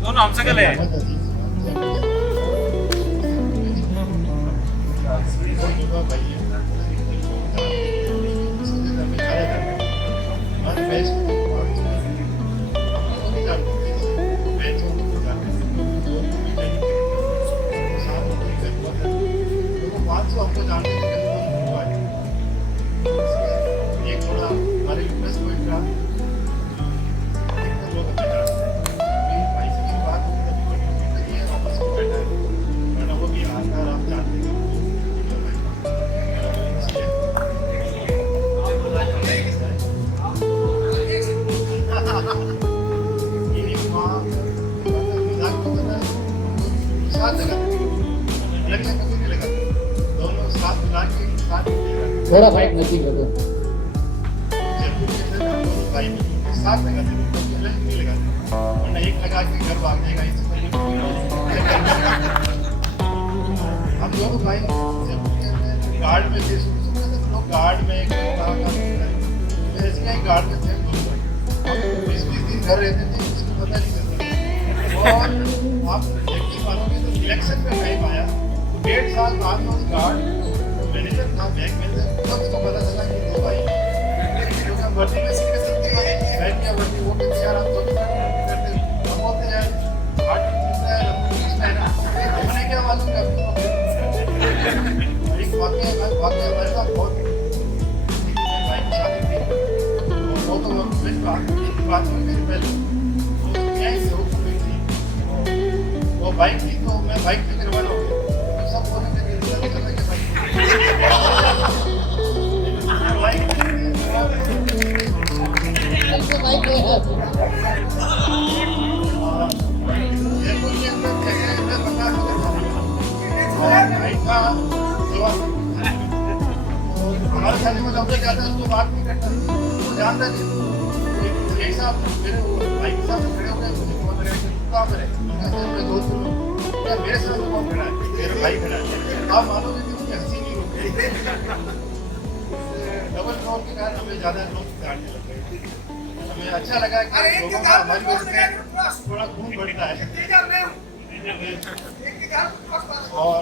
दोनों हमसे गले हैं। हमको जानते थे एक थोड़ा हमारे यूएस को इतना लोग अपने भाई से की बात होगी तभी ये वापस को बैठा है वरना वो भी आता है आप जानते हैं साथ लगा दोनों साथ मिला के साथ थोड़ा फाइट नजदीक रखो। भाई साथ लगाते नहीं लगाते वरना एक लगा के घर भाग जाएगा इससे पहले हम दोनों भाई गार्ड में थे लोग गार्ड में ऐसे गार्ड में थे 20 दिन घर रहते थे इसको पता नहीं चलता और आप देखिए मानोगे तो इलेक्शन में नहीं पाया तो 1.5 साल बाद में उस गार्ड मैनेजर था बैंक मैनेजर तब उसको पता चला कि 2 भाई क्योंकि हम वर्दी में सीखे सकते हैं बैंक या वर्दी वो भी यार हम तो करते हम बोलते हैं हार्ट मिलता है हम पुलिस में है ना हमने क्या मालूम है एक वाकया हमारे साथ बहुत भाई की शादी थी वो तो मेरी बात में मेरी पहले क्या से हो गई थी वो बाइक थी तो मैं बाइक लेकर रवाना हो गया तो सब बोले कि चला के बाइक हमारे शादी में जब जाता है उसको बात नहीं करता वो जानता नहीं यही साहब मेरे भाई के साथ खड़े हो गए मुझे फोन करें कहाँ पर है मैं दोस्त हूँ क्या मेरे साथ कौन खड़ा है मेरा भाई खड़ा है आप मानोगे कि मुझे हंसी नहीं रुक रही डबल फ्लोर के कारण हमें ज़्यादा लोग जाने लग गए हमें अच्छा लगा कि लोगों का हमारी वजह से थोड़ा खून बढ़ता है और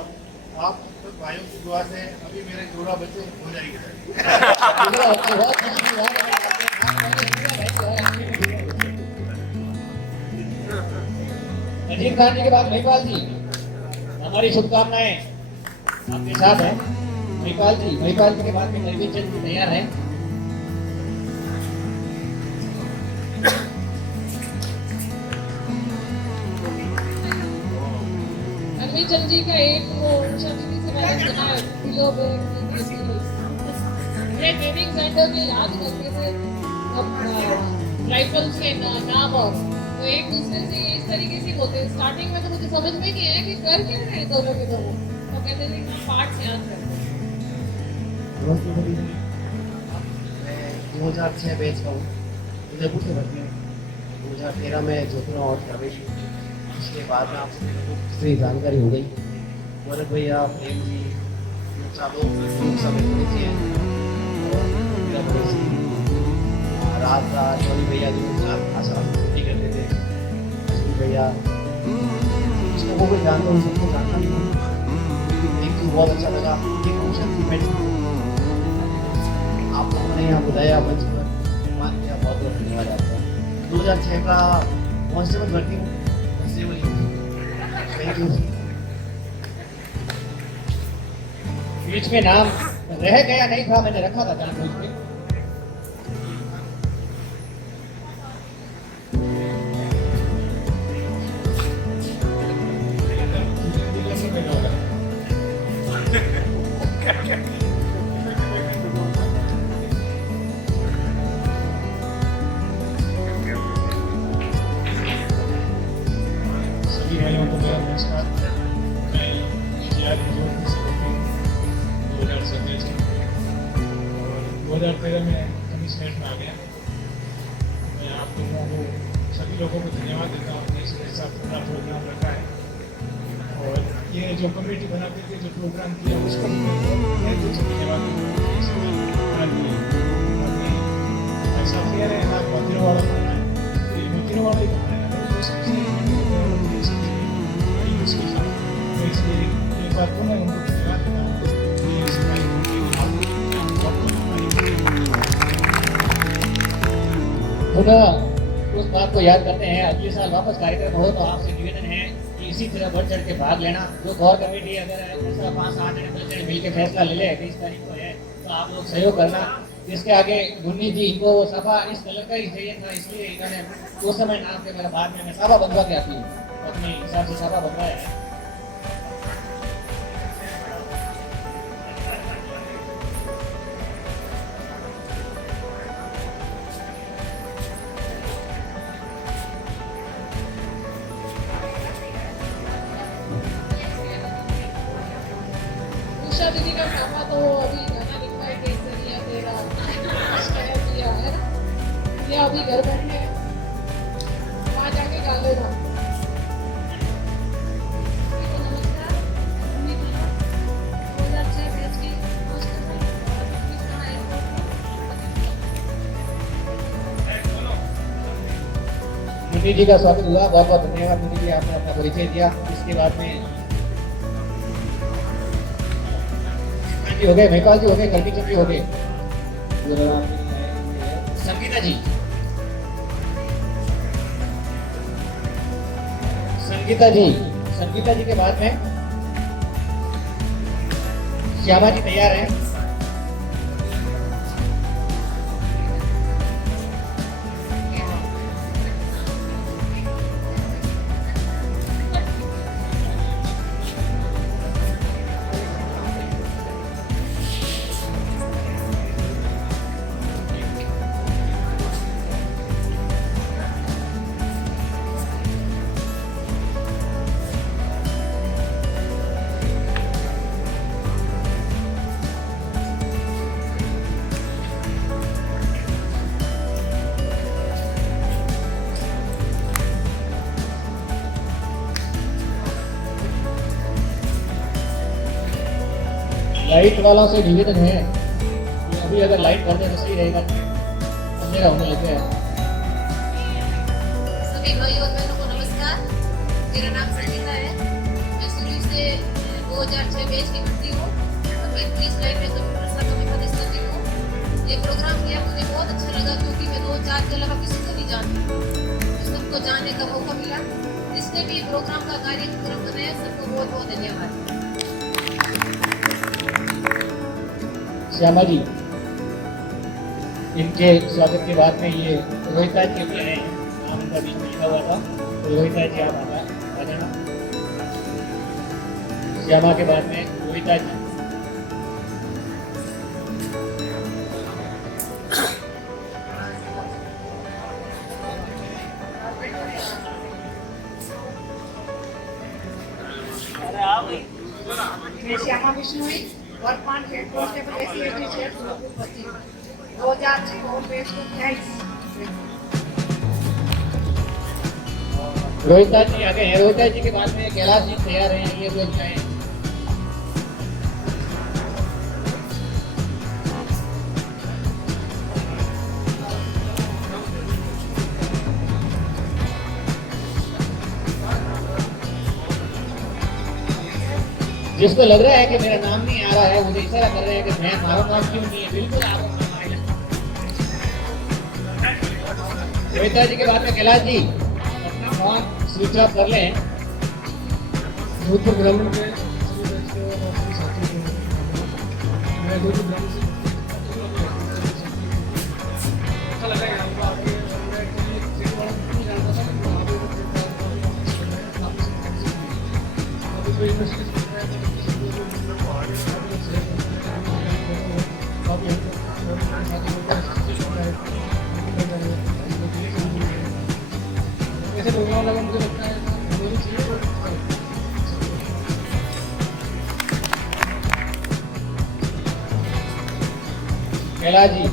आप भाइयों की दुआ से अभी मेरे जोड़ा बच्चे हो जाएंगे अजीत खान जी के बाद महिपाल जी, हमारी शुभकामनाएं आपके साथ है। महिपाल जी के बाद में नरवीन चंद जी तैयार है। नरवीन चंद जी का एक वो शब्द से मैंने सुना है किलो ये ट्रेनिंग सेंटर में याद करते थे राइफल्स के नाम और तो एक दूसरे से इस तरीके से बोलते हैं। स्टार्टिंग में तो मुझे समझ में नहीं आया कि कर क्यों रहे दोनों के दोनों, तो कहते थे कि पार्ट्स याद करते हैं। 2006 बैच का हूँ, उदयपुर से भर्ती हूँ। 2013 में जोधपुर और प्रवेश हुई। उसके बाद में आपसे दूसरी जानकारी हो गई। भरत भैया, प्रेम जी, चालों समिति जी हैं और मेरा पड़ोसी राज चौधरी भैया जो आसाम छुट्टी करते थे, अश्विन भैया, उसको वो कोई जानता हूँ, सबको जानता नहीं हूँ। एक चीज़ बहुत अच्छा लगा, ये फंक्शन इवेंट आप लोगों ने यहाँ बुलाया, मंच पर मान किया, बहुत बहुत धन्यवाद आपका। 2006 का कांस्टेबल भर्ती हूँ, थैंक यू। बीच में नाम रह गया नहीं था, मैंने रखा था जानबूझ के। नमस्कार। मैं इंजीनियर हूँ 2017 और 2013 में कमिश्नरेट में आ गया। मैं आप लोगों को सभी लोगों को धन्यवाद देता हूँ कि इसके साथ पूरा प्रोग्राम रखा है और ये जो कमेटी बनाते थे जो प्रोग्राम किया उसको भी मैं दिल से धन्यवाद देता हूँ। ऐसा कह रहे हैं आप मंदिरों वाला खाना है, ये मंदिरों वाला ही खाना है, तो इसलिए एक बार पुनः उनको धन्यवाद देता हूँ। पुनः उस बात को याद करते हैं, अगले साल वापस कार्यक्रम हो तो आपसे निवेदन है कि इसी तरह बढ़ चढ़ के भाग लेना। जो कोर कमेटी अगर ऐसा 5-8 जने मिल के फैसला ले ले 20 तारीख को है तो आप लोग सहयोग करना। इसके आगे मुन्नी जी इनको वो सभा इस कलर का ही चाहिए था, इसलिए इन्होंने उस समय नाम के मेरा बाद में मैं सभा बनवा के आती हूँ, अपने हिसाब से सभा बनवाया है। उषा दीदी का ड्रामा तो अभी गाना लिखा है केसरिया तेरा कह दिया है ना, ये अभी घर बैठे हैं, वहाँ जाके गा लेना। नमस्कार, उम्मीद है 2006 बैच की मुन्नी जी का स्वागत हुआ, बहुत बहुत धन्यवाद मुन्नी जी, आपने अपना परिचय दिया। इसके बाद में हो गए, मेहपाल जी हो गए, कल्पी चंद्री हो गए, संगीता जी, संगीता जी के बाद में श्यामा जी तैयार हैं। लाइट वालों से निवेदन है कि अभी अगर लाइट कर दे तो सही रहेगा, अंधेरा होने लग गया है। सभी भाइयों और बहनों को नमस्कार। मेरा नाम संगीता है। मैं शुरू से 2006 बैच की भर्ती हूँ और मैं 30 लाइन में कंप्यूटर शाखा में प्रवेश करती हूँ। ये प्रोग्राम किया मुझे बहुत अच्छा लगा क्योंकि मैं 2-4 के अलावा किसी को नहीं जानती, तो सबको जानने का मौका मिला। जिसने भी प्रोग्राम का कार्यक्रम बनाया सबको बहुत बहुत धन्यवाद। श्यामा जी, इनके स्वागत के बाद में ये रोहिता जी के हैं, नाम उनका बीच में लिखा हुआ था, तो रोहिता जी आप आ जाना। श्यामा के बाद में रोहिता जी, मैं श्यामा बिश्नोई, वर्तमान हेड कांस्टेबल एससीएसटी शेर 2006 और बैच को 23। रोहिता जी आगे हैं। रोहिता जी के बाद में कैलाश जी तैयार हैं, ये लोग जाए। जिसको लग रहा है कि मेरा नाम नहीं आ रहा है, मुझे इशारा कर रहे हैं कि मैं हमारा नाम क्यों नहीं है, बिल्कुल आपका नाम आएगा। रोहिता जी के बाद में कैलाश जी अपना फोन स्विच ऑफ कर लें। जोधपुर ग्रामीण के मैं जोधपुर ग्रामीण से अच्छा लगा यहाँ पर आके। मैं एक्चुअली नहीं जानता था, अभी कोई मुश्किल ऐसे प्रोग्राम लगा, मुझे लगता है कैलाश जी।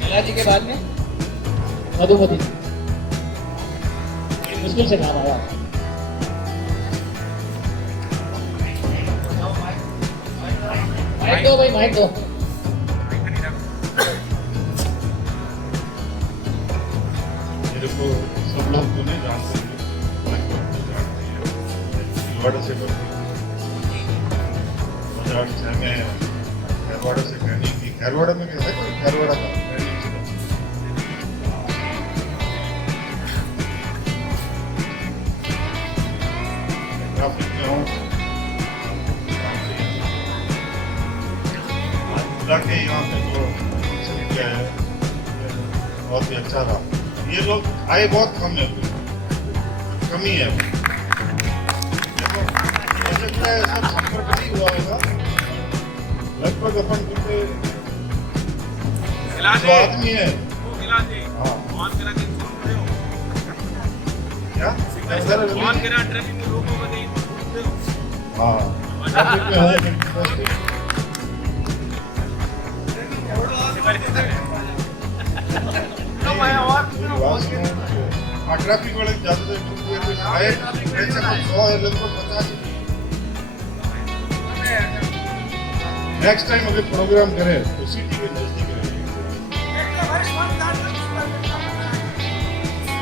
कैलाश जी के बाद में मधुमती जी। मुश्किल से नाम आया। माइक दो भाई, माइक दो। मेरे को सब लोग तो नहीं जानते हैं, खैरवाड़ा से करती मैं खैरवाड़ा से ट्रेनिंग की। खैरवाड़ा में कैसे कोई खैरवाड़ा का ट्रेनिंग की। ट्रैफिक में हूँ के यहाँ पे जो फंक्शन किया है बहुत ही अच्छा था। ये लोग आए बहुत कम है, कमी है। देखो मुझे लगता है सब संपर्क नहीं हुआ होगा, लगभग अपन कितने 100 आदमी है। हाँ क्या हाँ ट्रैफिक में हूँ। ट्रैफिक वाले ज्यादा आए, लगभग 50। नेक्स्ट टाइम अगर प्रोग्राम करें तो सिटी के नजदीक रहेंगे।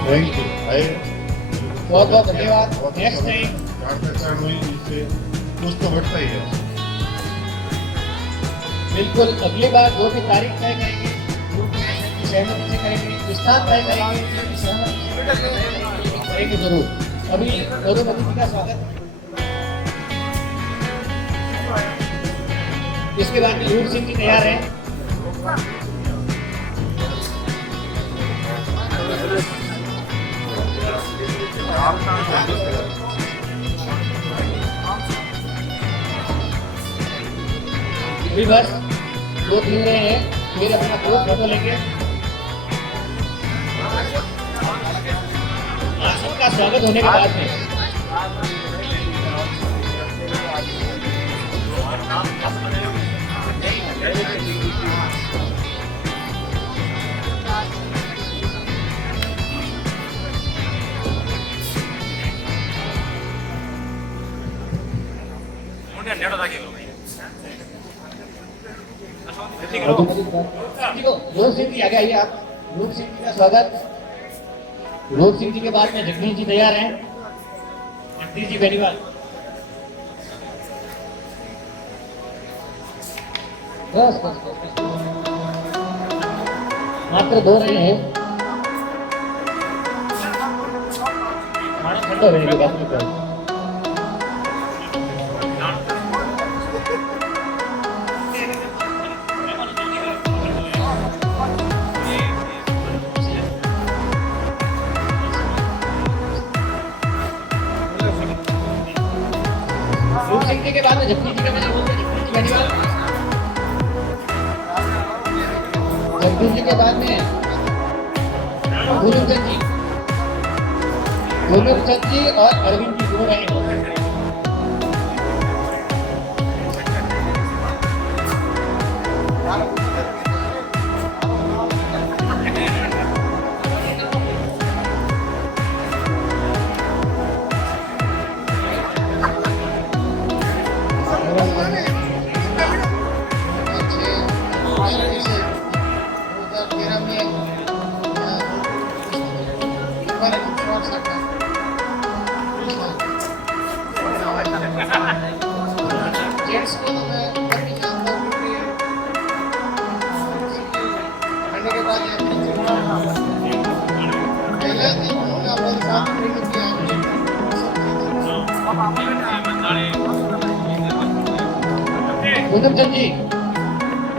Thank you. आए बहुत बहुत धन्यवाद। नेक्स्ट टाइम जान पहचान हुई, इससे कुछ तो बढ़ता ही है। बिल्कुल अगली बार जो भी तारीख तय करेंगे, सहमति से करेंगे, स्थान तय करेंगे, करेंगे जरूर। अभी मधुमती जी का स्वागत। इसके बाद में यूर सिंह जी तैयार हैं। अभी बस 2-3 रहे हैं, फिर अपना ग्रुप फोटो लेंगे। आसन का स्वागत होने के बाद में रूप सिंह जी आगे आइए आप। रूप सिंह जी का स्वागत। रूप सिंह जी के बाद में जगदीश जी तैयार हैं। जगदीश जी बेनीवाल। बस बस बस मात्र 2 रहे हैं। ठंडा होने के बाद में सिंह जी के बाद में जगदीश जी का मैंने बोलते जगदीश जी बेनीवाल। जगदीश जी के बाद में गुरुचंद जी और अरविंद जी दोनों रहेंगे।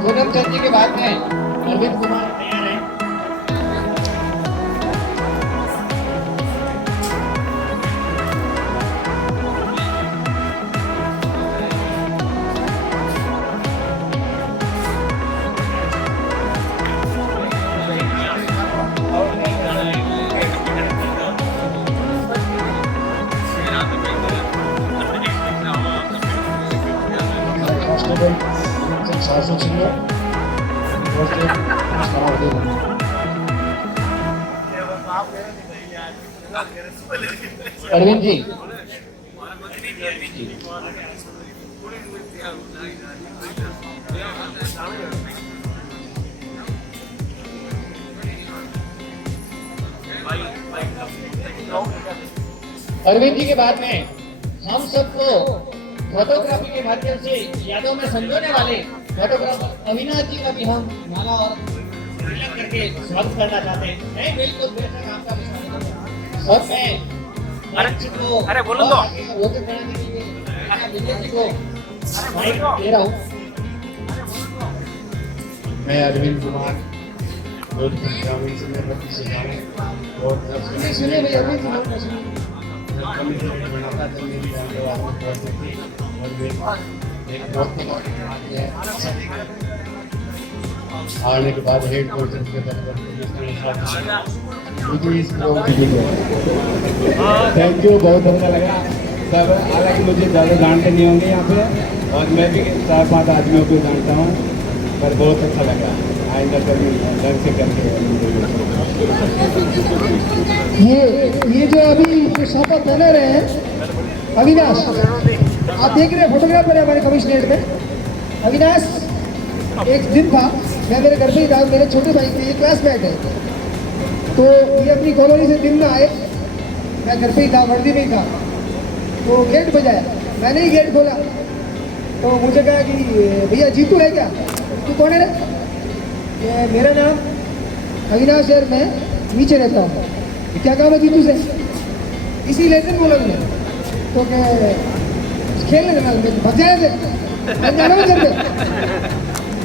पूनम चंद जी के बाद में अरविंद कुमार तैयार है। अरविंद जी अरविंद जी के बाद में हम सबको फोटोग्राफी के माध्यम से यादों में संजोने वाले फोटोग्राफर अविनाश जी का भी हम माला और तिलक करके स्वागत करना चाहते हैं। नहीं बिल्कुल बेशक आपका भी स्वागत है। और मैं अरे बोलो तो फोटो कराने के लिए विजय जी को माइक दे रहा हूँ। मैं अरविंद कुमार ग्रामीण समिति से हूँ और सुनिए भैया अरविंद जी बनाता था मेरी आने के बाद हेड कोच के थैंक यू, बहुत अच्छा लगा सब। हालांकि मुझे ज़्यादा जानते नहीं होंगे यहाँ पे और मैं भी 4-5 आदमियों को जानता हूँ, पर बहुत अच्छा लगा। आइंदा कभी ढंग से करके ये जो अभी शपथ बना रहे हैं अविनाश, आप देख रहे हैं फोटोग्राफर है हमारे कमिश्नरेट में। अविनाश एक दिन था, मैं मेरे घर पे ही था, मेरे छोटे भाई के क्लासमेट है, तो ये अपनी कॉलोनी से दिन में आए, मैं घर पे ही था, वर्दी में ही था, तो गेट बजाया, मैंने ही गेट खोला, तो मुझे कहा कि भैया जीतू है क्या? तू कौन है रे? मेरा नाम अविनाश है, मैं नीचे रहता हूँ। क्या काम है जीतू से? इसी लेटर बोला मैंने, तो क्या खेलने देना, भग जाए थे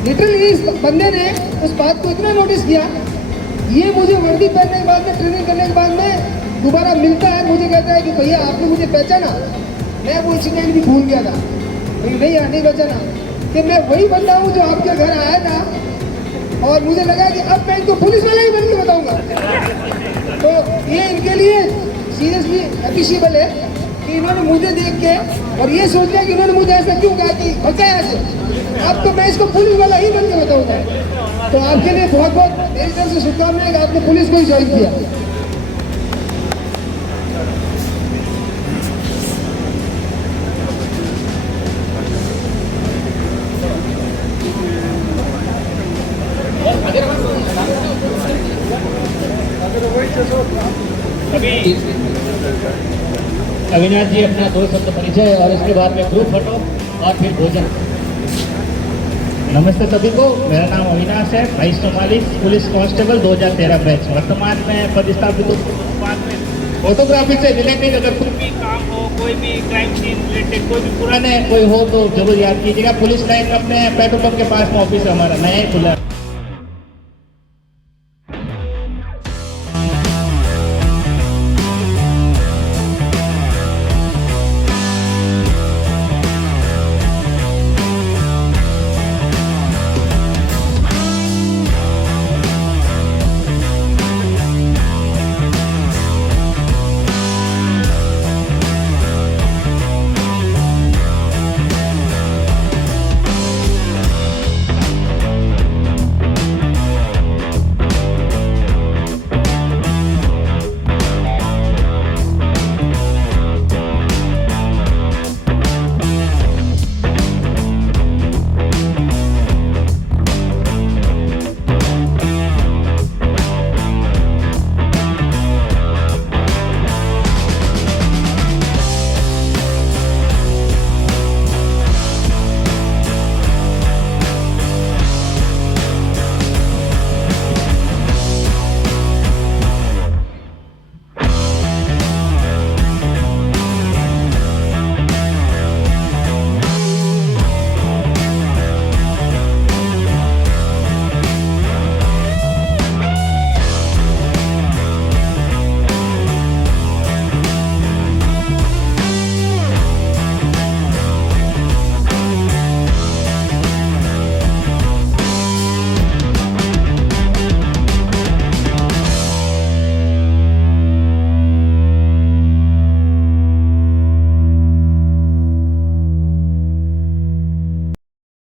लिटरली। इस बंदे ने उस बात को इतना नोटिस किया, ये मुझे वर्दी पहनने के बाद में, ट्रेनिंग करने के बाद में दोबारा मिलता है, मुझे कहता है कि भैया आपने मुझे पहचाना? मैं वो इंसिडेंट भी भूल गया था, नहीं यार नहीं पहचाना, कि मैं वही बंदा हूँ जो आपके घर आया था, और मुझे लगा कि अब मैं इनको पुलिस वाला ही बन के बताऊंगा। तो ये इनके लिए सीरियसली अप्रिशिएबल है कि इन्होंने मुझे देख के और ये सोच लिया कि इन्होंने मुझे ऐसा क्यों कहा कि भगा यहाँ से, अब तो मैं इसको पुलिस वाला ही बन के बताऊंगा। तो आपके लिए बहुत बहुत मेरी तरफ से शुभकामनाएं कि आपने पुलिस को ही ज्वाइन किया। अभी अविनाश जी अपना 2 शब्द परिचय और इसके बाद में ग्रुप फोटो और फिर भोजन। नमस्ते सभी को, मेरा नाम अविनाश है, 2244 पुलिस कांस्टेबल 2013 बैच। वर्तमान में पदस्थापित बाद में फोटोग्राफी से रिलेटेड अगर कोई भी काम हो, कोई भी क्राइम सीन रिलेटेड कोई भी पुराने कोई हो तो जरूर याद कीजिएगा। पुलिस लाइन अपने पेट्रोल पंप के पास में ऑफिस है हमारा, नया ही खुला।